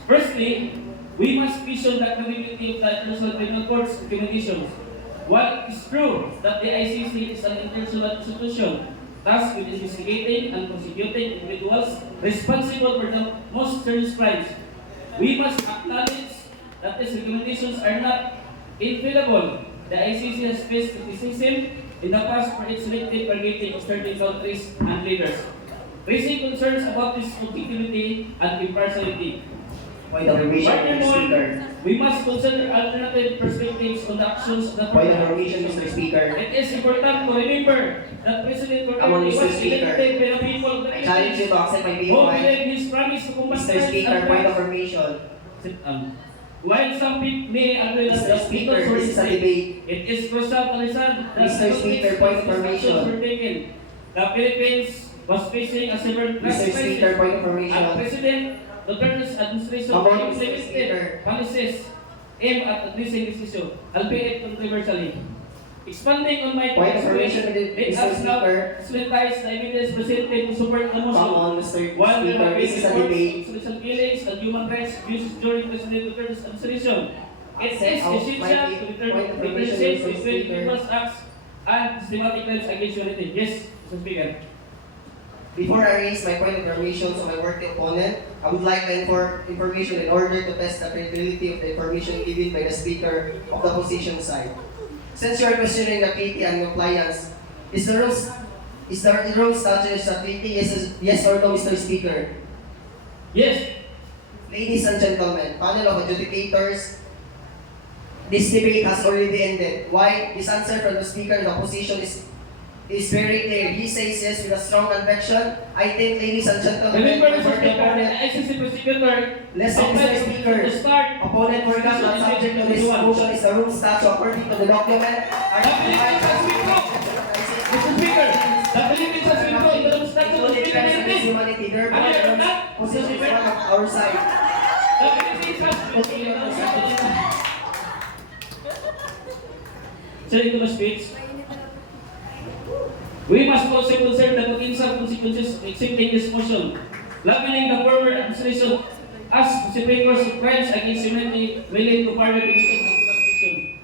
Firstly, we must question the credibility of the International Criminal Court's recommendations. While it is true that the ICC is an international institution tasked with investigating and prosecuting individuals responsible for the most serious crimes, we must acknowledge that these recommendations are not infallible. The ICC has faced criticism in the past for its selective targeting of certain countries and leaders, raising concerns about this objectivity and impartiality. Point of information, Mr. Furthermore, Speaker. we must consider alternative perspectives on the actions of the Point of government. information, Mr. Speaker. It is important to remember that President Come on, Rodrigo Mr. was Speaker. elected by the people of the I challenge you to accept my who POI. believe his promise to combat Mr. crimes Speaker, and point of crimes. information. While some people may agree that Mr. the Speaker, people this is a debate. it is crucial to understand that Mr. Speaker, point of information. were taken. The Philippines was facing a severe Mr. Speaker, point of information. and President Duterte's administration Come on, Mr. implemented Speaker. policies aimed at addressing this issue, albeit controversially. Expanding on my Point of information, let Mr. us now Speaker. sanitize the evidence presented to support the motion. Come on, Mr. While there Speaker, have been this is a reports debate. of social killings and human rights abuses during President Duterte's administration, it is Accept essential my to point of information, differentiate Mr. between Speaker. individual acts and systematic crimes against humanity. Yes, Mr. Speaker. Before I raise my point of information to my worthy opponent, I would like the information in order to test the credibility of the information given by the Speaker of the opposition side. Since you are questioning the treaty and compliance, Is the rule statute sa treaty? Yes or no, Mr. Speaker? Yes. Ladies and gentlemen, panel of adjudicators, this debate has already ended. Why? This answer from the Speaker of the opposition is very clear. He says yes with a strong conviction. I think, ladies and gentlemen, Remember, Mr. for the Speaker, the opponent, ICC prosecutor, listen, Mr. Speaker, to start, opponent forgot that subject to this motion is the room statute according to the document. Mr. Speaker, the Philippines has been brought to the statute of Humanity, therefore, the position is one of our side. The Philippines has been Saying to the speech, we must also consider the potential consequences of accepting this motion, labeling the former administration as perpetrators of crimes against humanity willing to further the mission of constitution.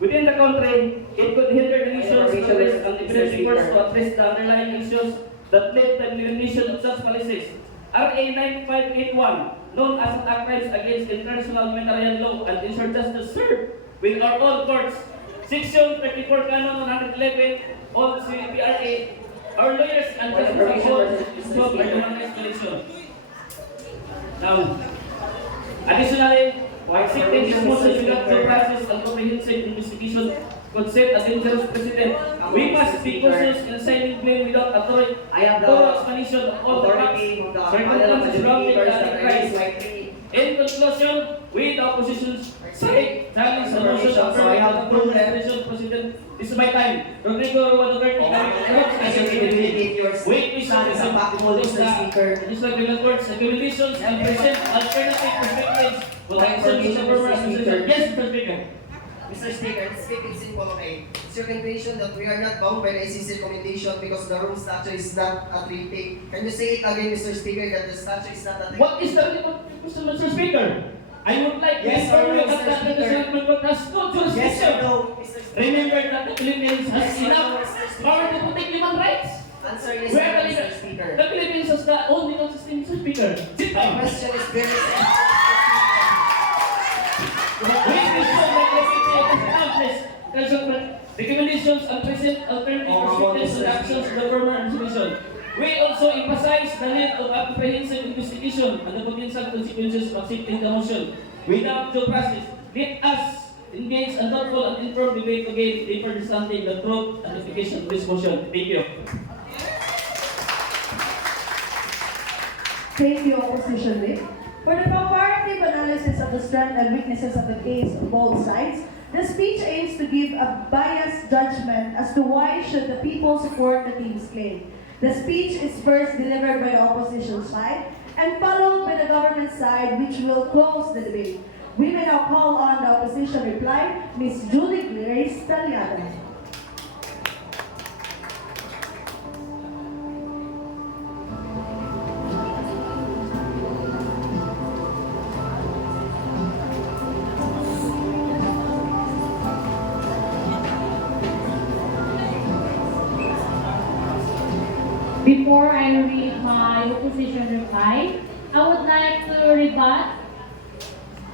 Within the country, it could hinder the nation's progress and evidence efforts to address the underlying issues that led to the implementation of such policies. RA 9581, known as Act Crimes Against International Humanitarian Law and Ensure Justice, served with our own courts. Section 34 Canon 111, all CPRA, our lawyers and justice stop human rights violation. Now, additionally, accepting this motion without due process and comprehensive investigation could set a dangerous precedent. We must be cautious in signing blame without a thorough explanation of all the facts, circumstances surrounding the crimes. In conclusion, we the opposition's side challenge the motion of the President. This is my time. Rodrigo Roa Duterte, wait, please, the legislative courts, recommendations and present alternative perspectives for the action of the former administration. Yes, Mr. Speaker. Mr. Speaker, let's keep it simple, okay? It's your conclusion that we are not bound by the ICC recommendation because the room statute is not a treaty. Can you say it again, Mr. Speaker, that the statute is not a treaty? What is the question, Mr. Speaker? I would like to Yes or inform no, you that Mr. the Speaker? Supreme Court has no Yes or jurisdiction. no, Mr. Speaker? Remember that the Philippines has Yes or no, enough Mr. Speaker? power to protect human rights. Answer yes We or are no, the Mr. leader. Speaker. The Philippines has the only consistent, Mr. Speaker. Sit My down. question is very simple. With this complexity of established recommendations and present alternative perspectives and actions of the former administration. We also emphasize the need of a comprehensive investigation and the potential consequences of accepting the motion without due process. Let us engage in thoughtful and informed debate to gain deeper understanding the truth and application of this motion. Thank you. Thank you, Opposition Whip. For the comparative analysis of the strengths and weaknesses of the case on both sides, the speech aims to give a biased judgment as to why should the people support the team's claim. The speech is first delivered by the opposition side and followed by the government side, which will close the debate. We may now call on the opposition reply, Ms. Julie Grace Taliada. Before I read my opposition reply, I would like to rebut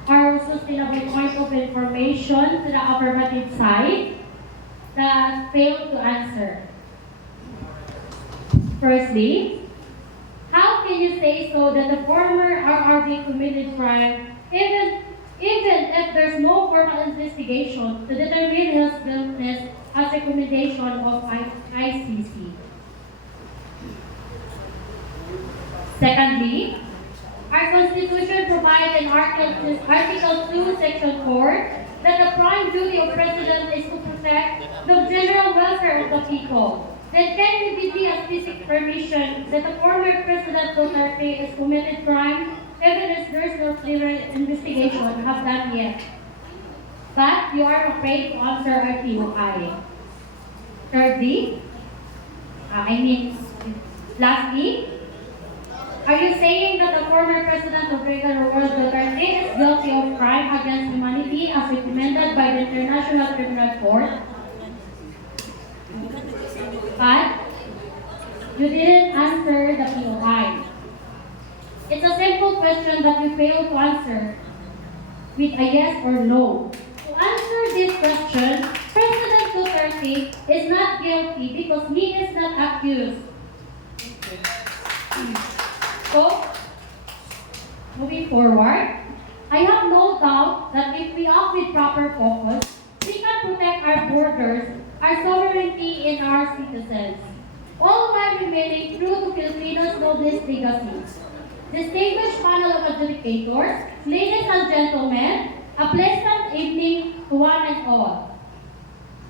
our sustainable point of information to the affirmative side that failed to answer. Firstly, how can you say so that the former RRB committed crime even if there's no formal investigation to determine his guiltness as recommendation of ICC? Secondly, our Constitution provides in Article 2, Section 4, that the prime duty of President is to protect the general welfare of the people. Then can you give me a specific permission that the former President Duterte has committed crime, even if there's no clear investigation have done yet? But you are afraid to answer our POI. Thirdly, lastly, are you saying that the former President Rodrigo Roa Duterte is guilty of crime against humanity as recommended by the International Criminal Court? But you didn't answer the POI. It's a simple question that you failed to answer with a yes or no. To answer this question, President Duterte is not guilty guilty because he is not accused. So, moving forward, I have no doubt that if we act with proper focus, we can protect our borders, our sovereignty, and our citizens, all while remaining true to Filipinos' noblest legacy. Distinguished panel of adjudicators, ladies and gentlemen, a pleasant evening to one and all.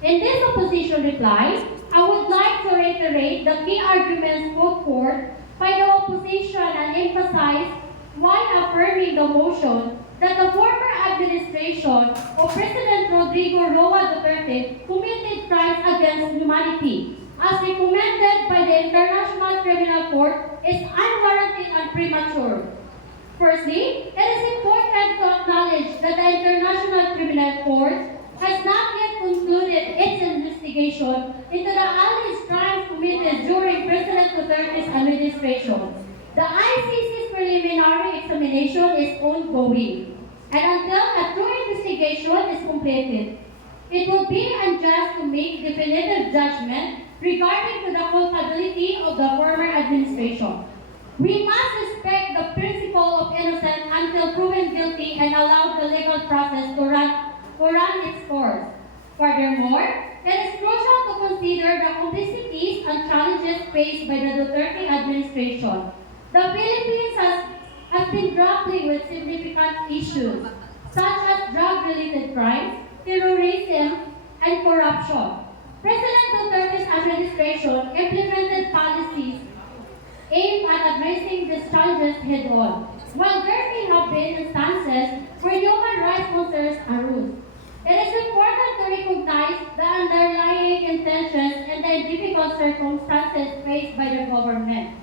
In this opposition reply, I would like to reiterate the key arguments put forth by the opposition and emphasize why affirming the motion that the former administration of President Rodrigo Roa Duterte committed crimes against humanity, as recommended by the International Criminal Court, is unwarranted and premature. Firstly, it is important to acknowledge that the International Criminal Court has not yet concluded its investigation into the alleged crimes committed during President Duterte's administration. The ICC's preliminary examination is ongoing, and until a true investigation is completed, it would be unjust to make definitive judgment regarding to the culpability of the former administration. We must respect the principle of innocence until proven guilty and allow the legal process to run its course. Furthermore, it is crucial to consider the complexities and challenges faced by the Duterte administration. The Philippines has been grappling with significant issues such as drug-related crimes, terrorism, and corruption. President Duterte's administration implemented policies aimed at addressing these challenges head-on, while there may have been instances where human rights concerns arose. It is important to recognize the underlying intentions and the difficult circumstances faced by the government.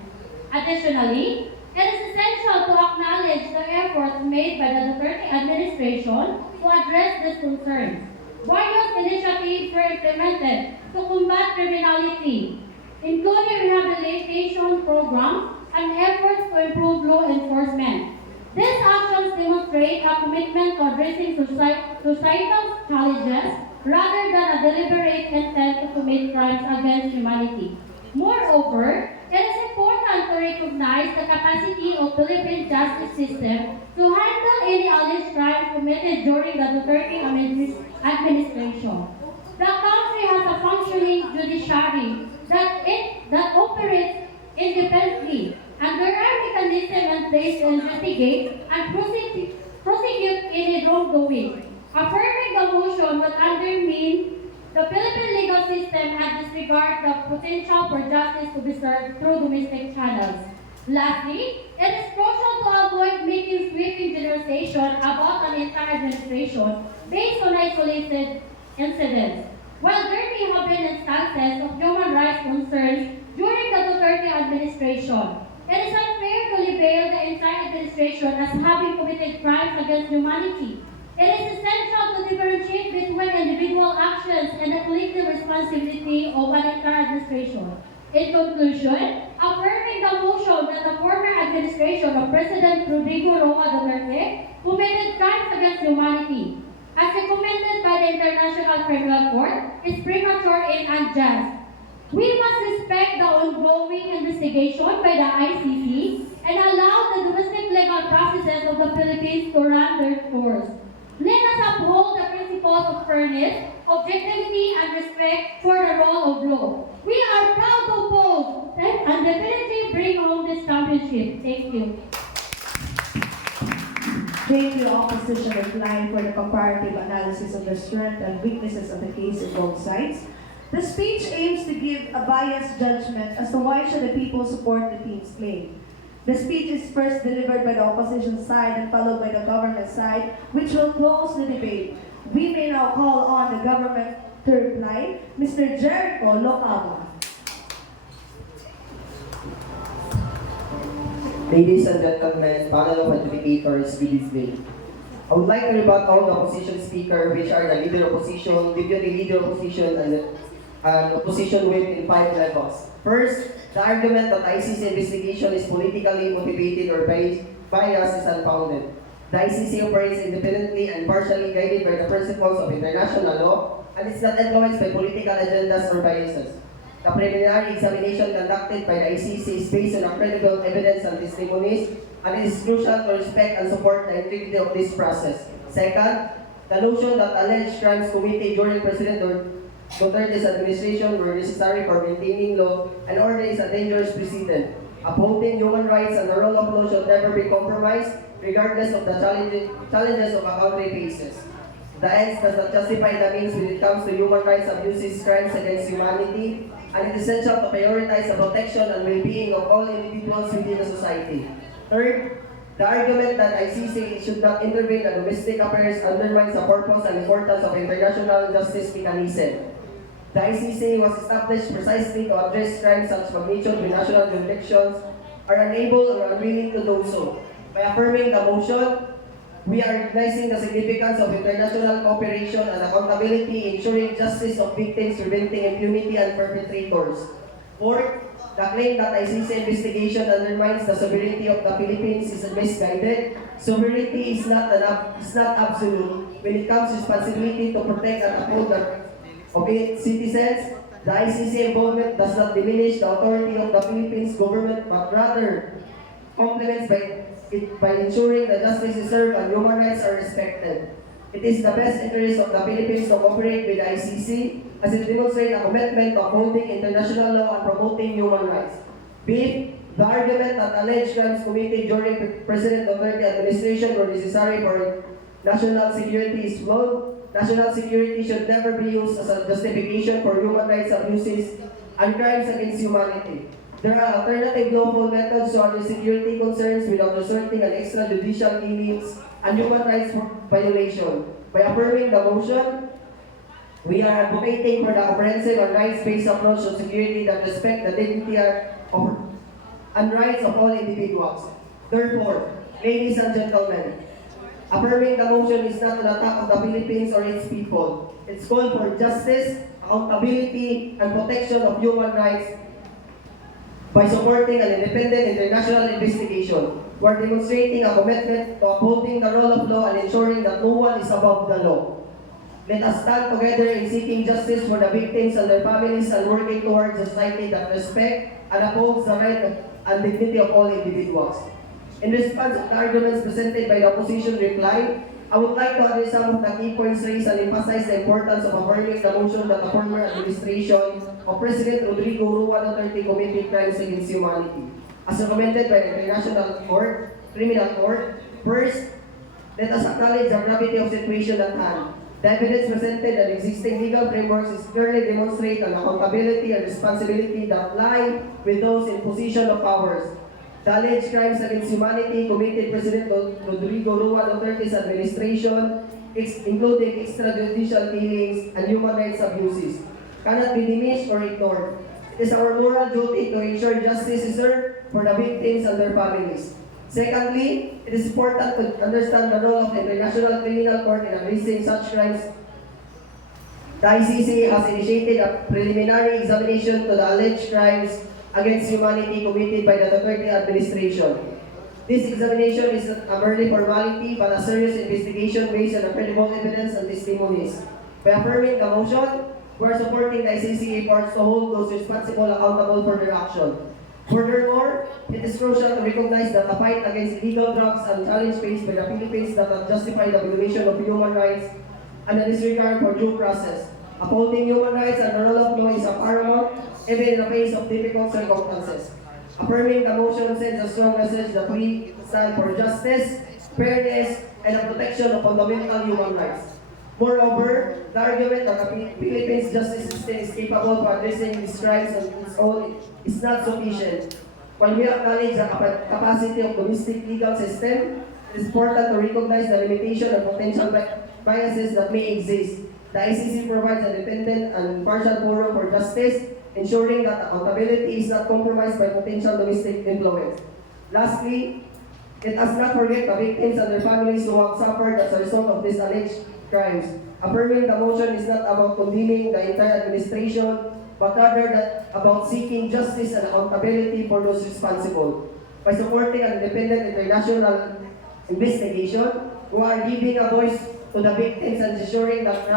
Additionally, it is essential to acknowledge the efforts made by the Duterte administration to address these concerns. Various initiatives were implemented to combat criminality, including rehabilitation programs and efforts to improve law enforcement. These actions demonstrate a commitment to addressing societal challenges rather than a deliberate intent to commit crimes against humanity. Moreover, it is important to recognize the capacity of Philippine justice system to handle any alleged crimes committed during the Duterte administration. The country has a functioning judiciary that operates independently, and there are mechanisms in place to investigate and prosecute any wrongdoing. Affirming the motion would undermine the Philippine legal system and disregard the potential for justice to be served through domestic channels. Lastly, it is crucial to avoid making sweeping generalization about an entire administration based on isolated incidents. While there may have been instances of human rights concerns during the Duterte administration, it is unfair to label the entire administration as having committed crimes against humanity. It is essential to differentiate between individual actions and the collective responsibility of an entire administration. In conclusion, affirming the motion that the former administration of President Rodrigo Roa Duterte committed crimes against humanity, as recommended by the International Criminal Court, is premature and unjust. We must respect the ongoing investigation by the ICC and allow the domestic legal processes of the Philippines to run their course. Let us uphold the principles of fairness, objectivity, and respect for the rule of law. We are proud to oppose and definitely bring home this championship. Thank you. Thank you, opposition reply for the comparative analysis of the strength and weaknesses of the case in both sides. The speech aims to give a biased judgment as to why should the people support the team's claim. The speech is first delivered by the opposition side and followed by the government side, which will close the debate. We may now call on the government to reply. Mr. Jericho Locava. Ladies and gentlemen, panel of adjudicators, good evening. I would like to rebut all the opposition speaker, which are the leader opposition, deputy leader opposition, and opposition whip in 5 levels. First, the argument that ICC investigation is politically motivated or biased is unfounded. The ICC operates independently and partially guided by the principles of international law and is not influenced by political agendas or biases. the preliminary examination conducted by the ICC is based on credible evidence and testimonies, and it is crucial to respect and support the integrity of this process. Second, the notion that alleged crimes committed during President Duterte's administration were necessary for maintaining law and order is a dangerous precedent. Upholding human rights and the rule of law should never be compromised, regardless of the challenges of a country faces. The ends does not justify the means when it comes to human rights abuses, crimes against humanity, and it is essential to prioritize the protection and well-being of all individuals within the society. Third, the argument that ICC should not intervene in domestic affairs undermines the purpose and importance of international justice mechanism. The ICC was established precisely to address crimes such magnitude when national jurisdictions are unable or unwilling to do so. By affirming the motion, we are recognizing the significance of international cooperation and accountability, ensuring justice of victims, preventing impunity and perpetrators. Fourth, the claim that ICC investigation undermines the sovereignty of the Philippines is misguided. Sovereignty is not absolute. When it comes to responsibility to protect and uphold the rights of its citizens, the ICC involvement does not diminish the authority of the Philippines government, but rather complements by ensuring that justice is served and human rights are respected. It is the best interest of the Philippines to cooperate with the ICC as it demonstrates a commitment to upholding international law and promoting human rights. Fifth, the argument that alleged crimes committed during President Duterte administration were necessary for national security is flawed. National security should never be used as a justification for human rights abuses and crimes against humanity. There are alternative lawful methods to address security concerns without resorting to extrajudicial killings and human rights violation. By affirming the motion, we are advocating for the comprehensive and rights-based approach to security that respects the dignity and rights of all individuals. Therefore, ladies and gentlemen, affirming the motion is not an attack on the Philippines or its people. It's called for justice, accountability, and protection of human rights by supporting an independent international investigation. We are demonstrating a commitment to upholding the rule of law and ensuring that no one is above the law. Let us stand together in seeking justice for the victims and their families and working towards a society that respects and upholds the right and dignity of all individuals. In response to the arguments presented by the opposition reply, I would like to address some of the key points raised and emphasize the importance of affirming the motion that the former administration of President Rodrigo Roa Duterte committed crimes against humanity. As recommended by the International Criminal Court, first, let us acknowledge the gravity of the situation at hand. The evidence presented and existing legal frameworks is clearly demonstrate an accountability and responsibility that lie with those in position of powers. The alleged crimes against humanity committed President Rodrigo Roa Duterte's administration, including extrajudicial killings and human rights abuses, cannot be diminished or ignored. It is our moral duty to ensure justice is served for the victims and their families. Secondly, it is important to understand the role of the International Criminal Court in addressing such crimes. The ICC has initiated a preliminary examination to the alleged crimes against humanity committed by the Duterte administration. This examination is not a merely formality but a serious investigation based on credible evidence and testimonies. By affirming the motion, we are supporting the ICC efforts to hold those responsible accountable for their action. Furthermore, it is crucial to recognize that the fight against illegal drugs and challenge faced by the Philippines does not justify the violation of human rights and the disregard for due process. Upholding human rights and the rule of law is a paramount, even in the face of difficult circumstances. Affirming the motion sends a strong message that we stand for justice, fairness, and the protection of fundamental human rights. Moreover, the argument that the Philippines justice system is capable of addressing these crimes on its own is not sufficient. While we acknowledge the capacity of domestic legal system, it is important to recognize the limitation and potential biases that may exist. The ICC provides a independent and impartial forum for justice, ensuring that accountability is not compromised by potential domestic influence. Lastly, let us not forget the victims and their families who have suffered as a result of these alleged crimes. Affirming the motion is not about condemning the entire administration, but rather about seeking justice and accountability for those responsible. By supporting an independent international investigation, we are giving a voice to the victims and ensuring that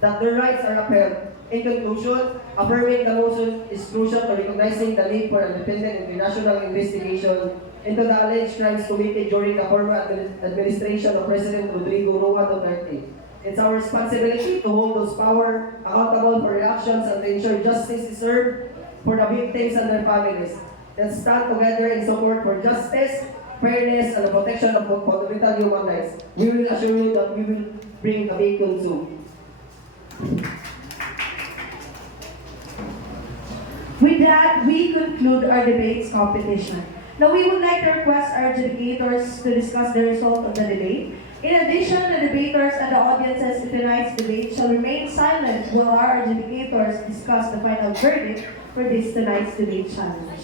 that their rights are upheld. In conclusion, affirming the motion is crucial to recognizing the need for independent international investigation into the alleged crimes committed during the former administration of President Rodrigo Roa Duterte. It's our responsibility to hold those power accountable for their actions and to ensure justice is served for the victims and their families. Let's stand together in support for justice, fairness, and the protection of fundamental human rights. We will assure you that we will bring the bacon soon. With that, we conclude our debates competition. Now, we would like to request our adjudicators to discuss the result of the debate. In addition, the debaters and the audiences in tonight's debate shall remain silent while our adjudicators discuss the final verdict for this tonight's debate challenge.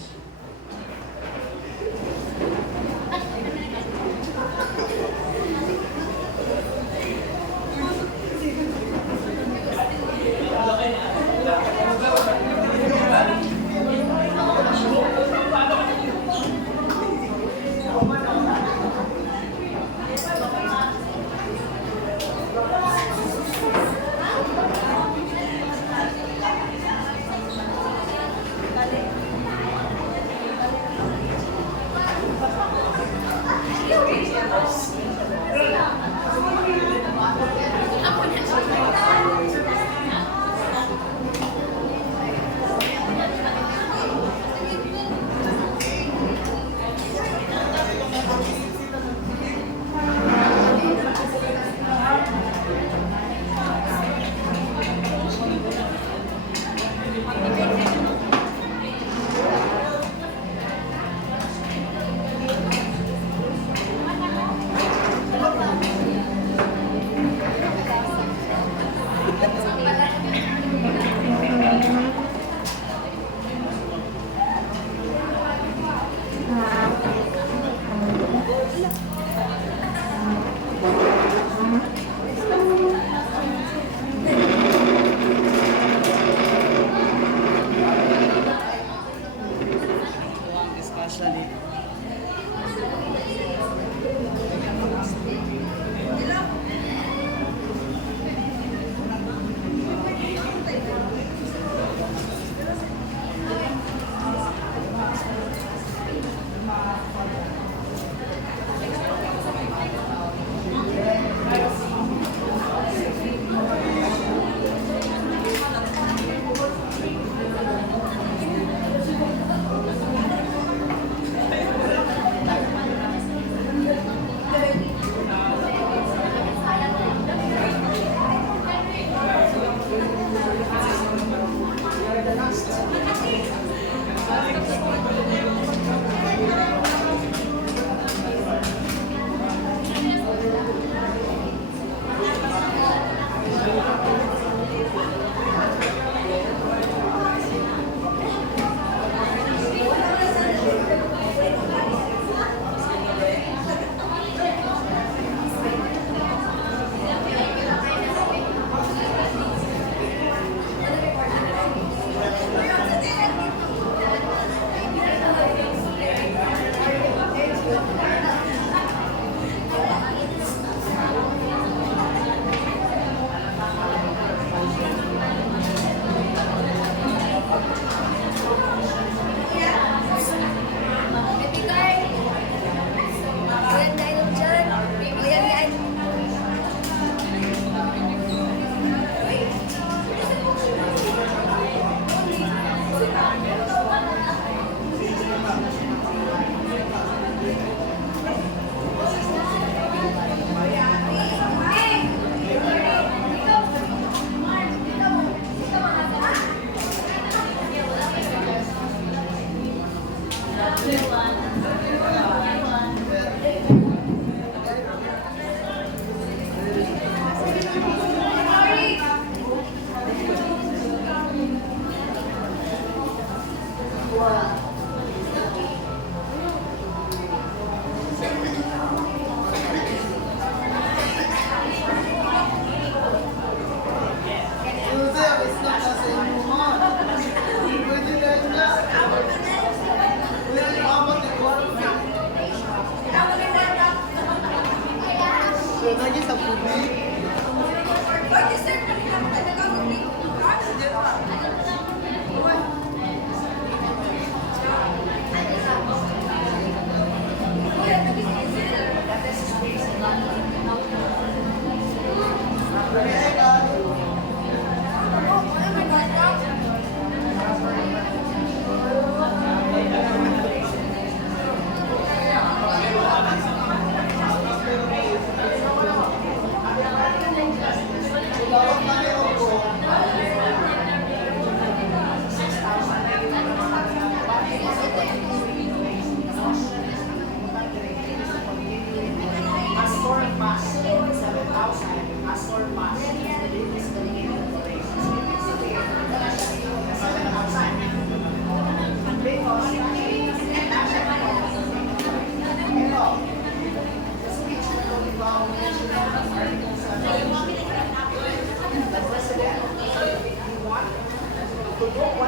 That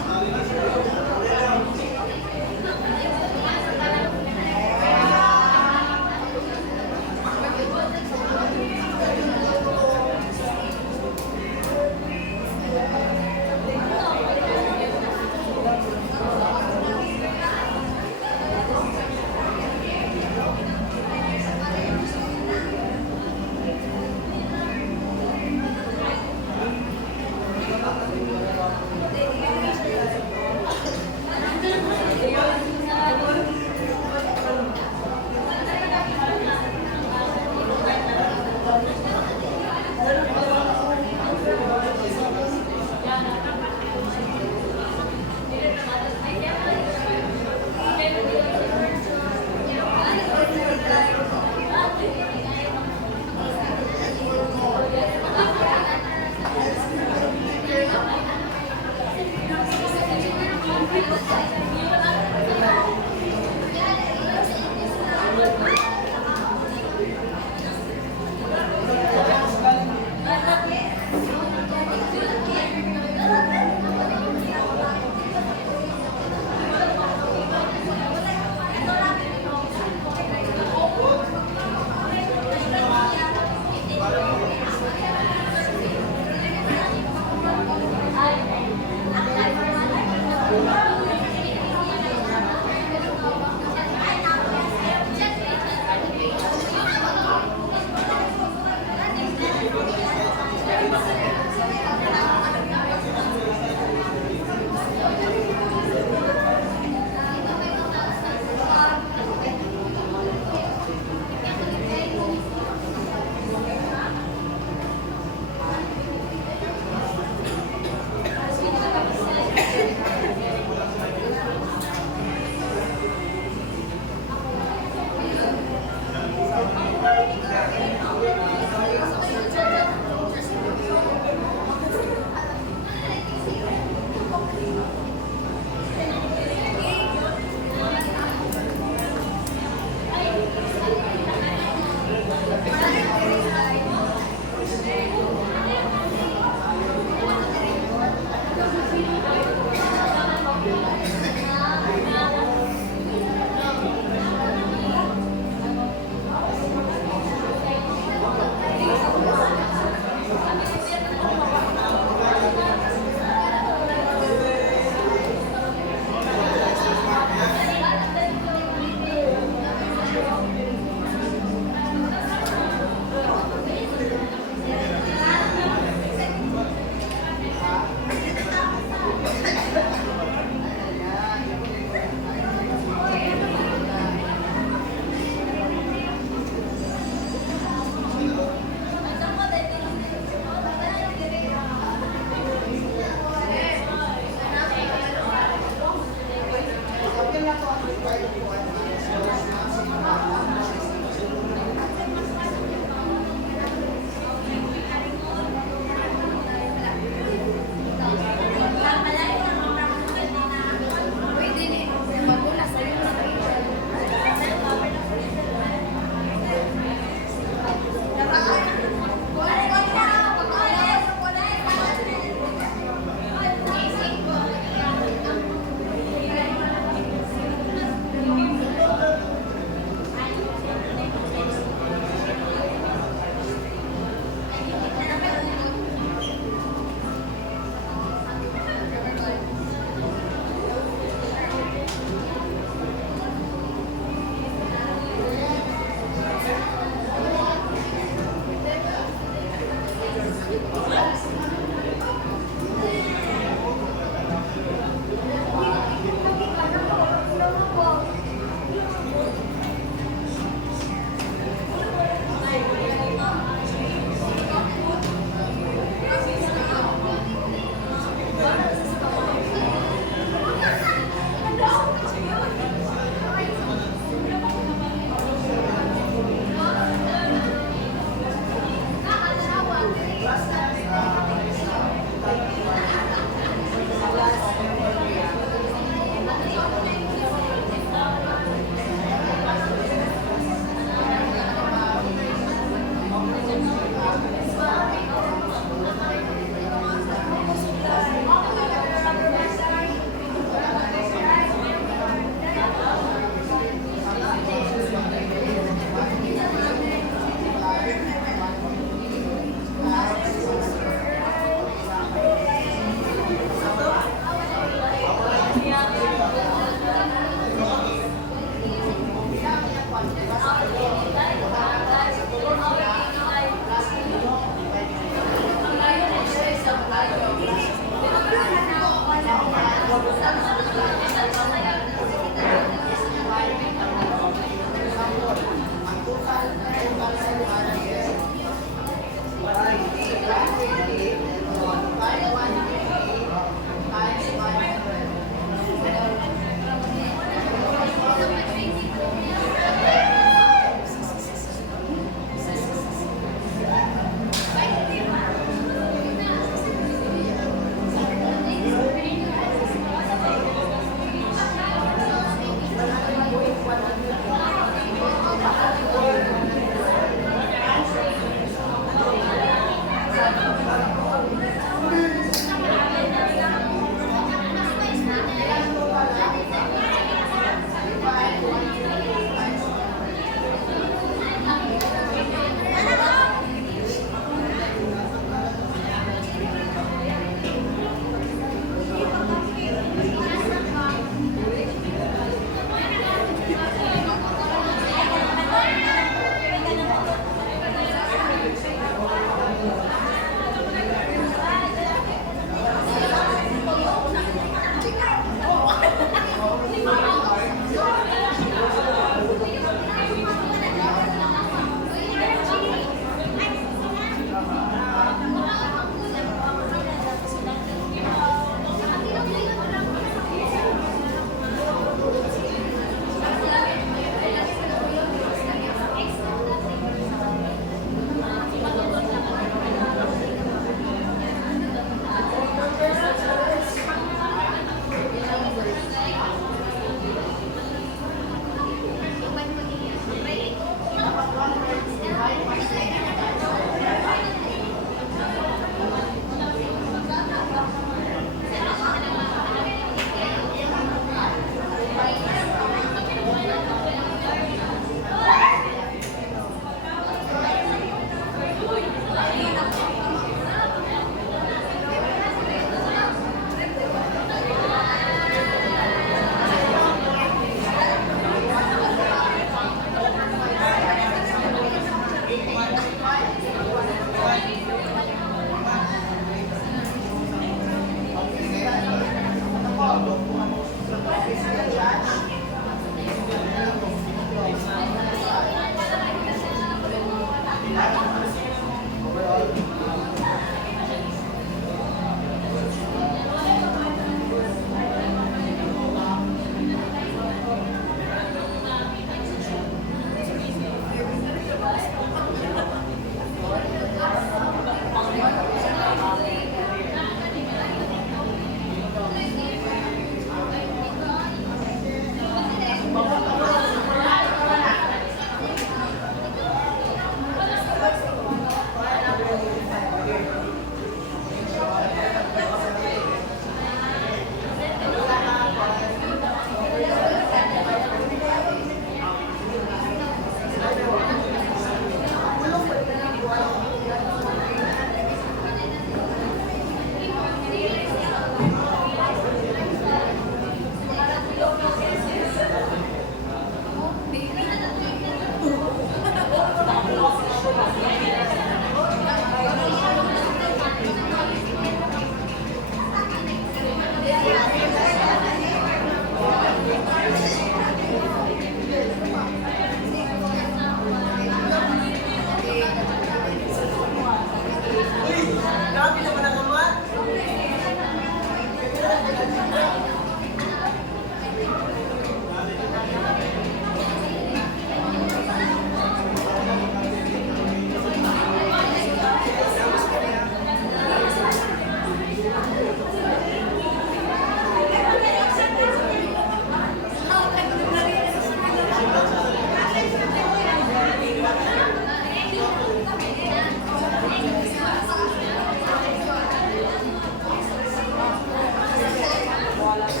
Wala.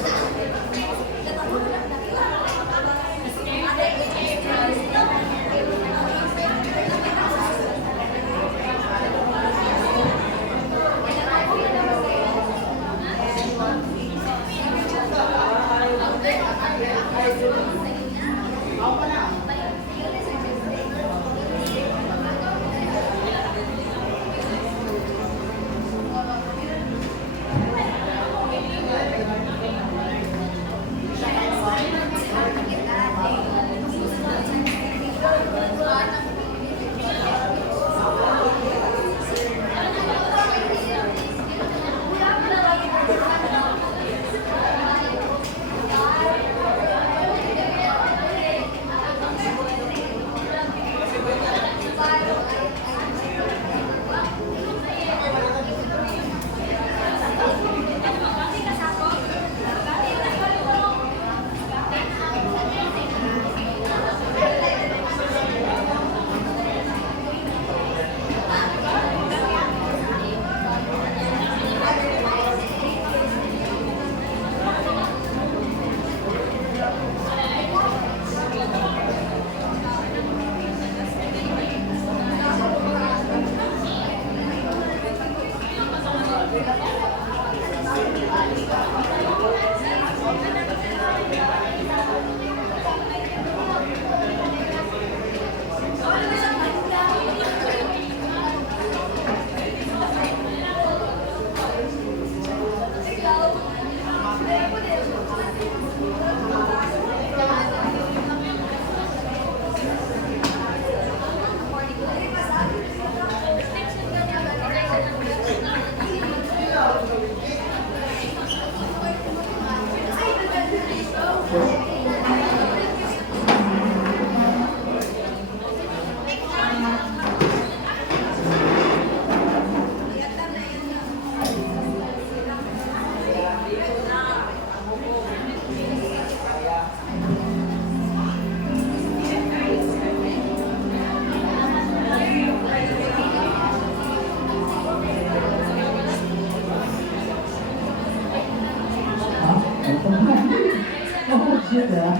Oh, shit, ah.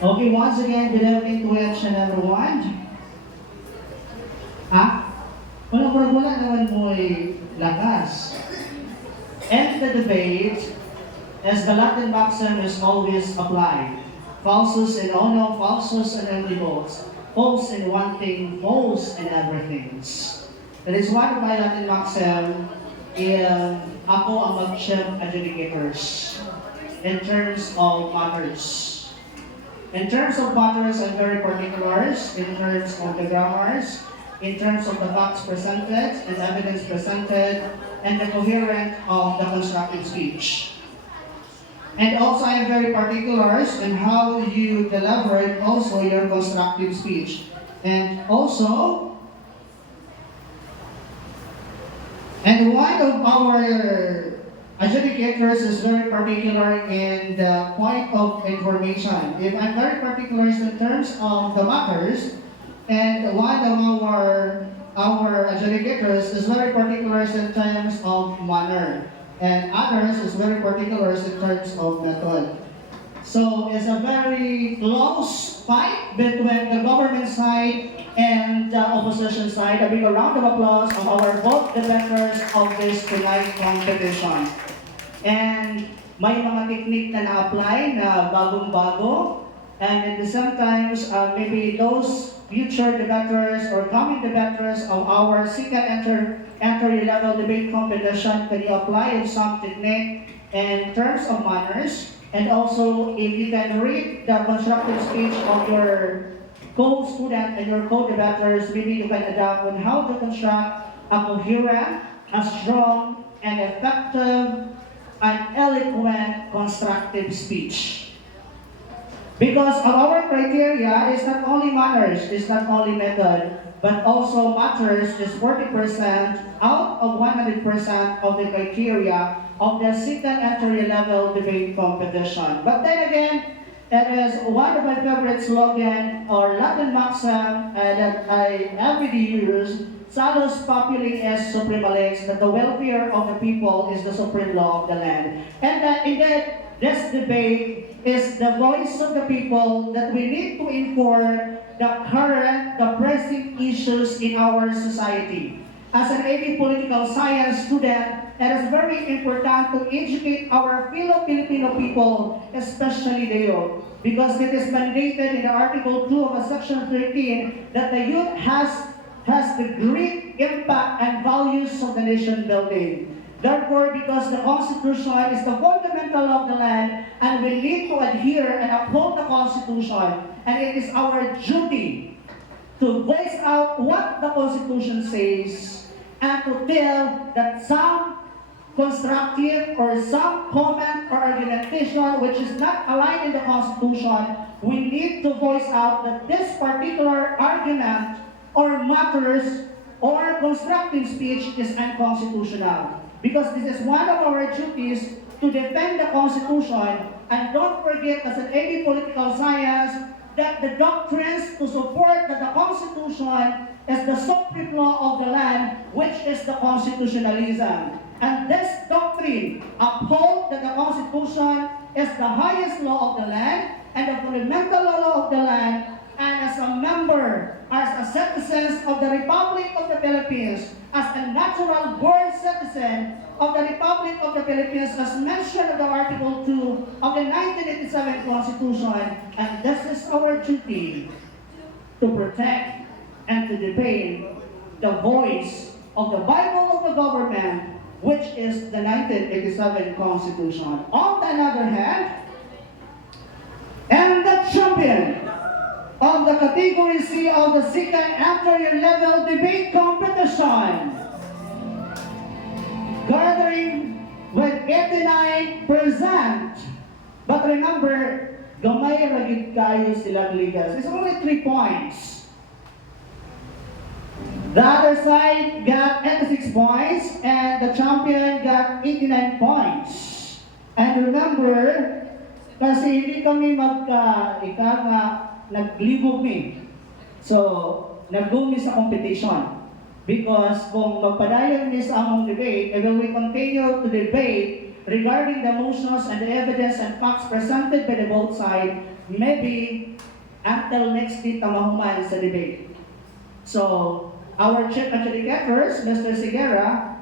Okay, once again, good evening to each and everyone. Wala naman mo'y lakas. End the debate as the Latin maxim is always applied. Falsus in uno, falsus in ambiguos. False in one thing, false in everything. That is one of my Latin maxim in ako ang mag-chief adjudicators in terms of matters. In terms of matters, I'm very particular in terms of the grammars, in terms of the facts presented and evidence presented, and the coherence of the constructive speech. And also, I am very particular in how you deliver also your constructive speech. And also, and one of our adjudicators is very particular in the point of information. If I'm very particular in terms of the matters, and one of our adjudicators is very particular in terms of manner, and others is very particular in terms of method. So it's a very close fight between the government side and the opposition side. A big round of applause of our both debaters of this tonight's competition. And may mga technique na na-apply na bagong-bago. And at the same time, maybe those future debaters or coming debaters of our second entry-level debate competition can you apply some technique in terms of manners. And also, if you can read the constructive speech of your co-student and your co-debaters, maybe you can adapt on how to construct a coherent, a strong, and effective, and eloquent constructive speech. Because our criteria is not only manners, is not only method, but also matters is 40% out of 100% of the criteria of the second entry-level debate competition. But then again, it is one of my favorite slogan or Latin maxim that I everyday use, Salus populi est suprema lex, that the welfare of the people is the supreme law of the land. And that indeed, this debate is the voice of the people that we need to inform the current, the pressing issues in our society. As an AD political science student, it is very important to educate our fellow Filipino people, especially the youth, because it is mandated in the Article 2 of Section 13 that the youth has the great impact and values of the nation building. Therefore, because the Constitution is the fundamental of the land, and we need to adhere and uphold the Constitution, and it is our duty to voice out what the Constitution says, and to tell that some constructive or some comment or argumentation which is not aligned in the Constitution, we need to voice out that this particular argument or matters or constructive speech is unconstitutional. Because this is one of our duties to defend the Constitution, and don't forget as an AD political science that the doctrines to support that the Constitution is the supreme law of the land, which is the constitutionalism. And this doctrine upholds that the Constitution is the highest law of the land and the fundamental law of the land, and as a member, as a citizen of the Republic of the Philippines, as a natural born citizen, of the Republic of the Philippines as mentioned in the Article 2 of the 1987 Constitution, and this is our duty to protect and to defend the voice of the Bible of the government, which is the 1987 Constitution. On the other hand, and the champion of the category C of the second entry-level debate competition, gathering with 89%. But remember, gamay ragit kayo silang ligas. It's only 3 points. The other side got 86 points, and the champion got 89 points. And remember, kasi hindi kami naglibog ni. So, nag-go sa competition. Because kung magpadayon ni sa among debate, and when we continue to debate regarding the motions and the evidence and facts presented by the both sides, maybe until next week mahuman sa debate. So, our chief adjudicators, Mr. Sigera,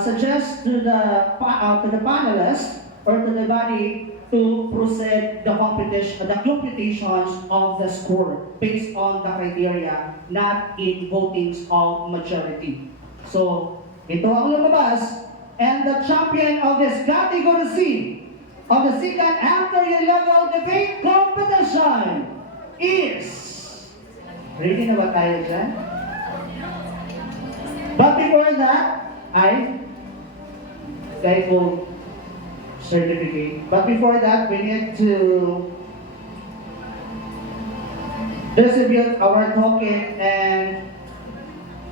suggests to the panelists or to the body to proceed the computations of the score based on the criteria, not in votings of majority. So, ito ang lumabas, and the champion of this category C of the second entry-level debate competition is... Ready na ba tayo dyan? But before that, I will certificate. But before that, we need to distribute our token and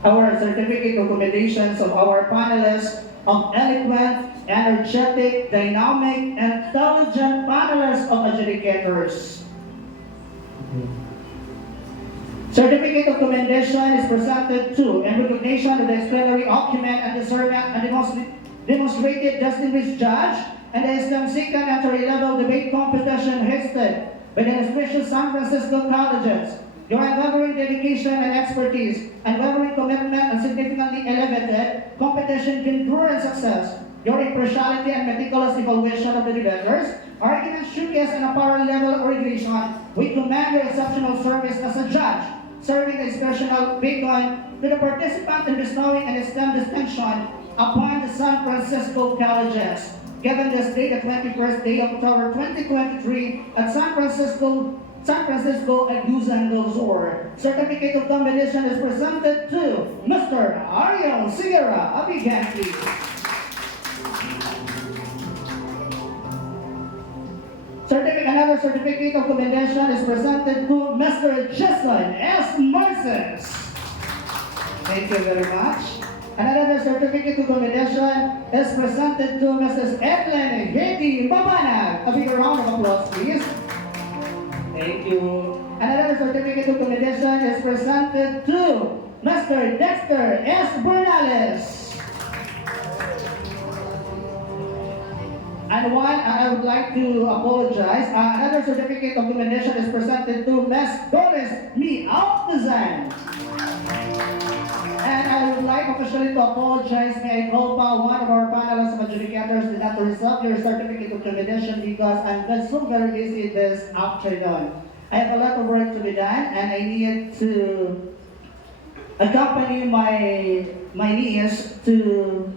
our certificate recommendations of our panelists of eloquent, energetic, dynamic, and intelligent panelists of adjudicators. Certificate of commendation is presented to in recognition of the explanatory document and discernment and demonstrated distinguished judge and the Islam second entry-level debate competition hosted by the prestigious San Francisco colleges. Your unwavering dedication and expertise, unwavering commitment and significantly elevated competition endure and success. Your impartiality and meticulous evaluation of the debaters, arguments, showcase, and apparent level of regulation. We commend your exceptional service as a judge, serving the exceptional beacon to the participant in bestowing an esteemed distinction upon the San Francisco colleges. Given this date, the 21st day of October 2023 at San Francisco Agusan del Sur. Certificate of commendation is presented to Mr. Ariel Sigera Abiganti. Another certificate of commendation is presented to Mr. Jason S. Marces. Thank you very much. Another certificate of commendation is presented to Mrs. Evelyn Hedy Babanag. A big round of applause, please. Thank you. Another certificate of commendation is presented to Mr. Dexter S. Bernales. And I would like to apologize. Another certificate of commendation is presented to Ms. Doris Mi Altazan. And I would like officially to apologize. May I call one of our panelists of adjudicators did not receive your certificate of commendation because I'm so very busy this afternoon. I have a lot of work to be done, and I need to accompany my niece to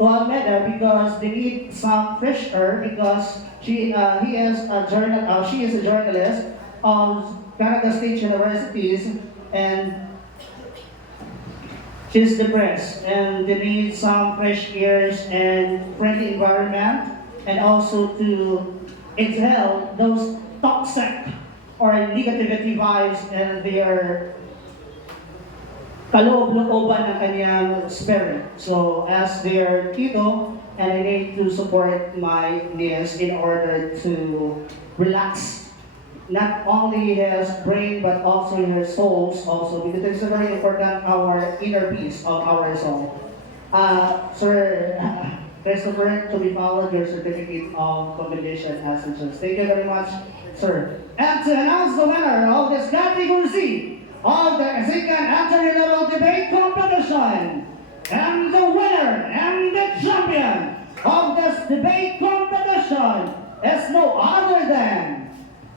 Almeda because they need some fresh air because she is a journalist of Canada State Universities, and she's depressed and they need some fresh airs and friendly environment, and also to exhale those toxic or negativity vibes and their kaloob-looban ng kanyang spirit. So as their tito, and I need to support my niece in order to relax not only his brain but also his souls also, because it's very important our inner peace of our soul. Sir Christopher, to be followed your certificate of commendation as such. Thank you very much, sir. And to announce the winner of this category C of the second entry-level debate competition And the winner and the champion of this debate competition is no other than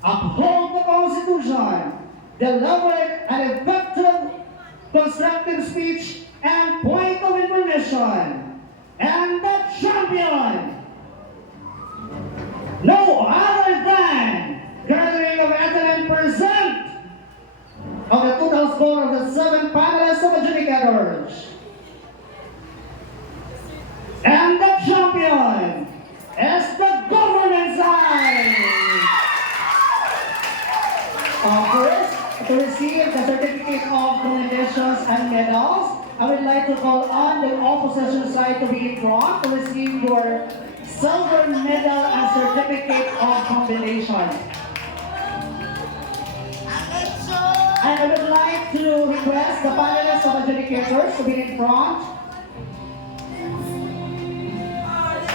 uphold the Constitution, deliberate and effective constructive speech and point of information, and the champion, no other than gathering of 89% of the total score of the 7 panelists of adjudicators. And the champion is the government side. First, to receive the certificate of commendations and medals, I would like to call on the opposition side to be in front to receive your silver medal and certificate of commendation. And I would like to request the panelists of adjudicators to be in front.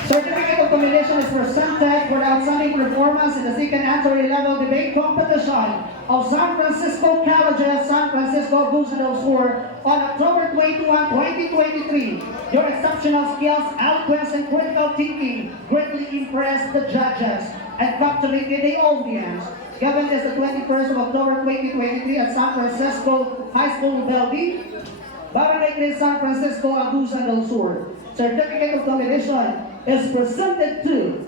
Certificate of commendation is presented for the outstanding performance in the second entry-level debate competition of San Francisco College's San Francisco Goose del Sur on October 21, 2023. Your exceptional skills, eloquence, and critical thinking greatly impressed the judges and captivated the audience. Given this the 21st of October 2023 at San Francisco High School building, Barangay Tres, San Francisco, Agusan del Sur. Certificate of commendation is presented to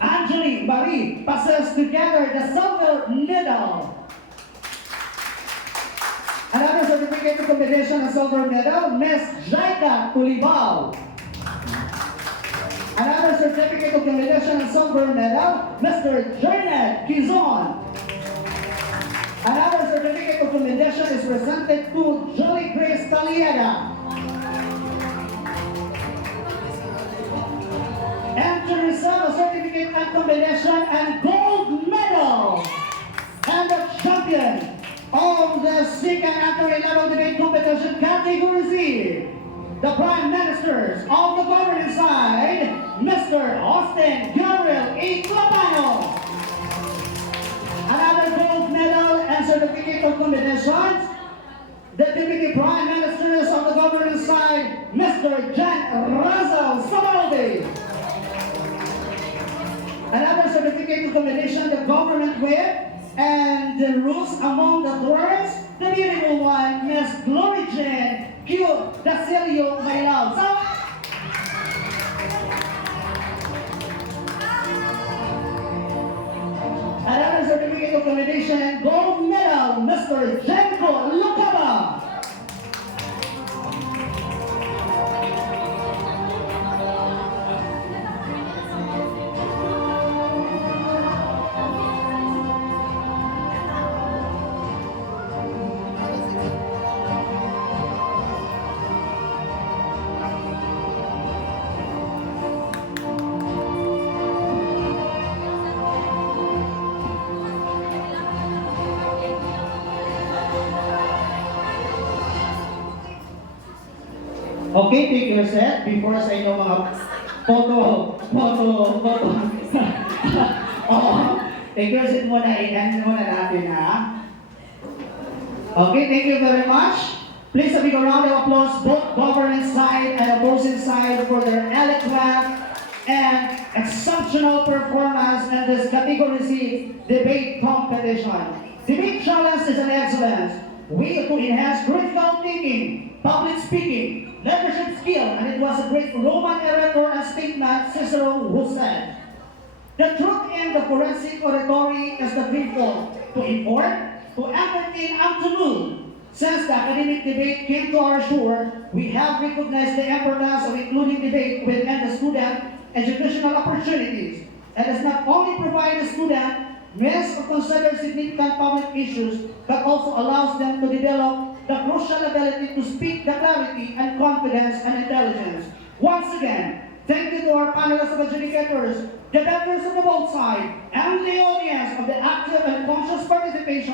Angeli Marie passes together the silver medal. Another certificate of commendation and silver medal, Miss Jaika Tulibao. Another certificate of commendation and silver medal, Mr. Janet Kizon. Another certificate of commendation is presented to Julie Grace Talieda. And to receive a certificate and commendation and gold medal. And the champion of the second entry-level debate competition category C, the Prime Ministers of the government side, Mr. Austin Gabriel A. Clapano. Another gold medal and certificate of commendations, the Deputy Prime Ministers of the government side, Mr. Jan Razal Sabaldi. Another certificate of commendation, the government whip, and the rules among the tourists, the beautiful one, Miss Glory Jane Q. Dasilio Maylao. Another certificate of commendation and gold medal, Mr. Jenko Lucaba. Okay, take your set before sa inyo mga photo. Take your set muna, i-end muna natin ha. Okay, thank you very much. Please a big round of applause both government side and opposing side for their eloquent and exceptional performance in this category C debate competition. Debate challenge is an excellence. We to enhance critical thinking, public speaking, leadership skill, and it was a great Roman orator and statement Cicero who said, "The truth in the forensic oratory is the threefold: to inform, to entertain, and to move." Since the academic debate came to our shore, we have recognized the importance of including debate within the student educational opportunities. It does not only provide the student means to consider significant public issues, but also allows them to develop the crucial ability to speak the clarity and confidence and intelligence. Once again, thank you to our panelists of adjudicators, the debaters of the both sides, and the audience of the active and conscious participation.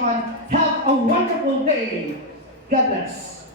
Have a wonderful day. God bless.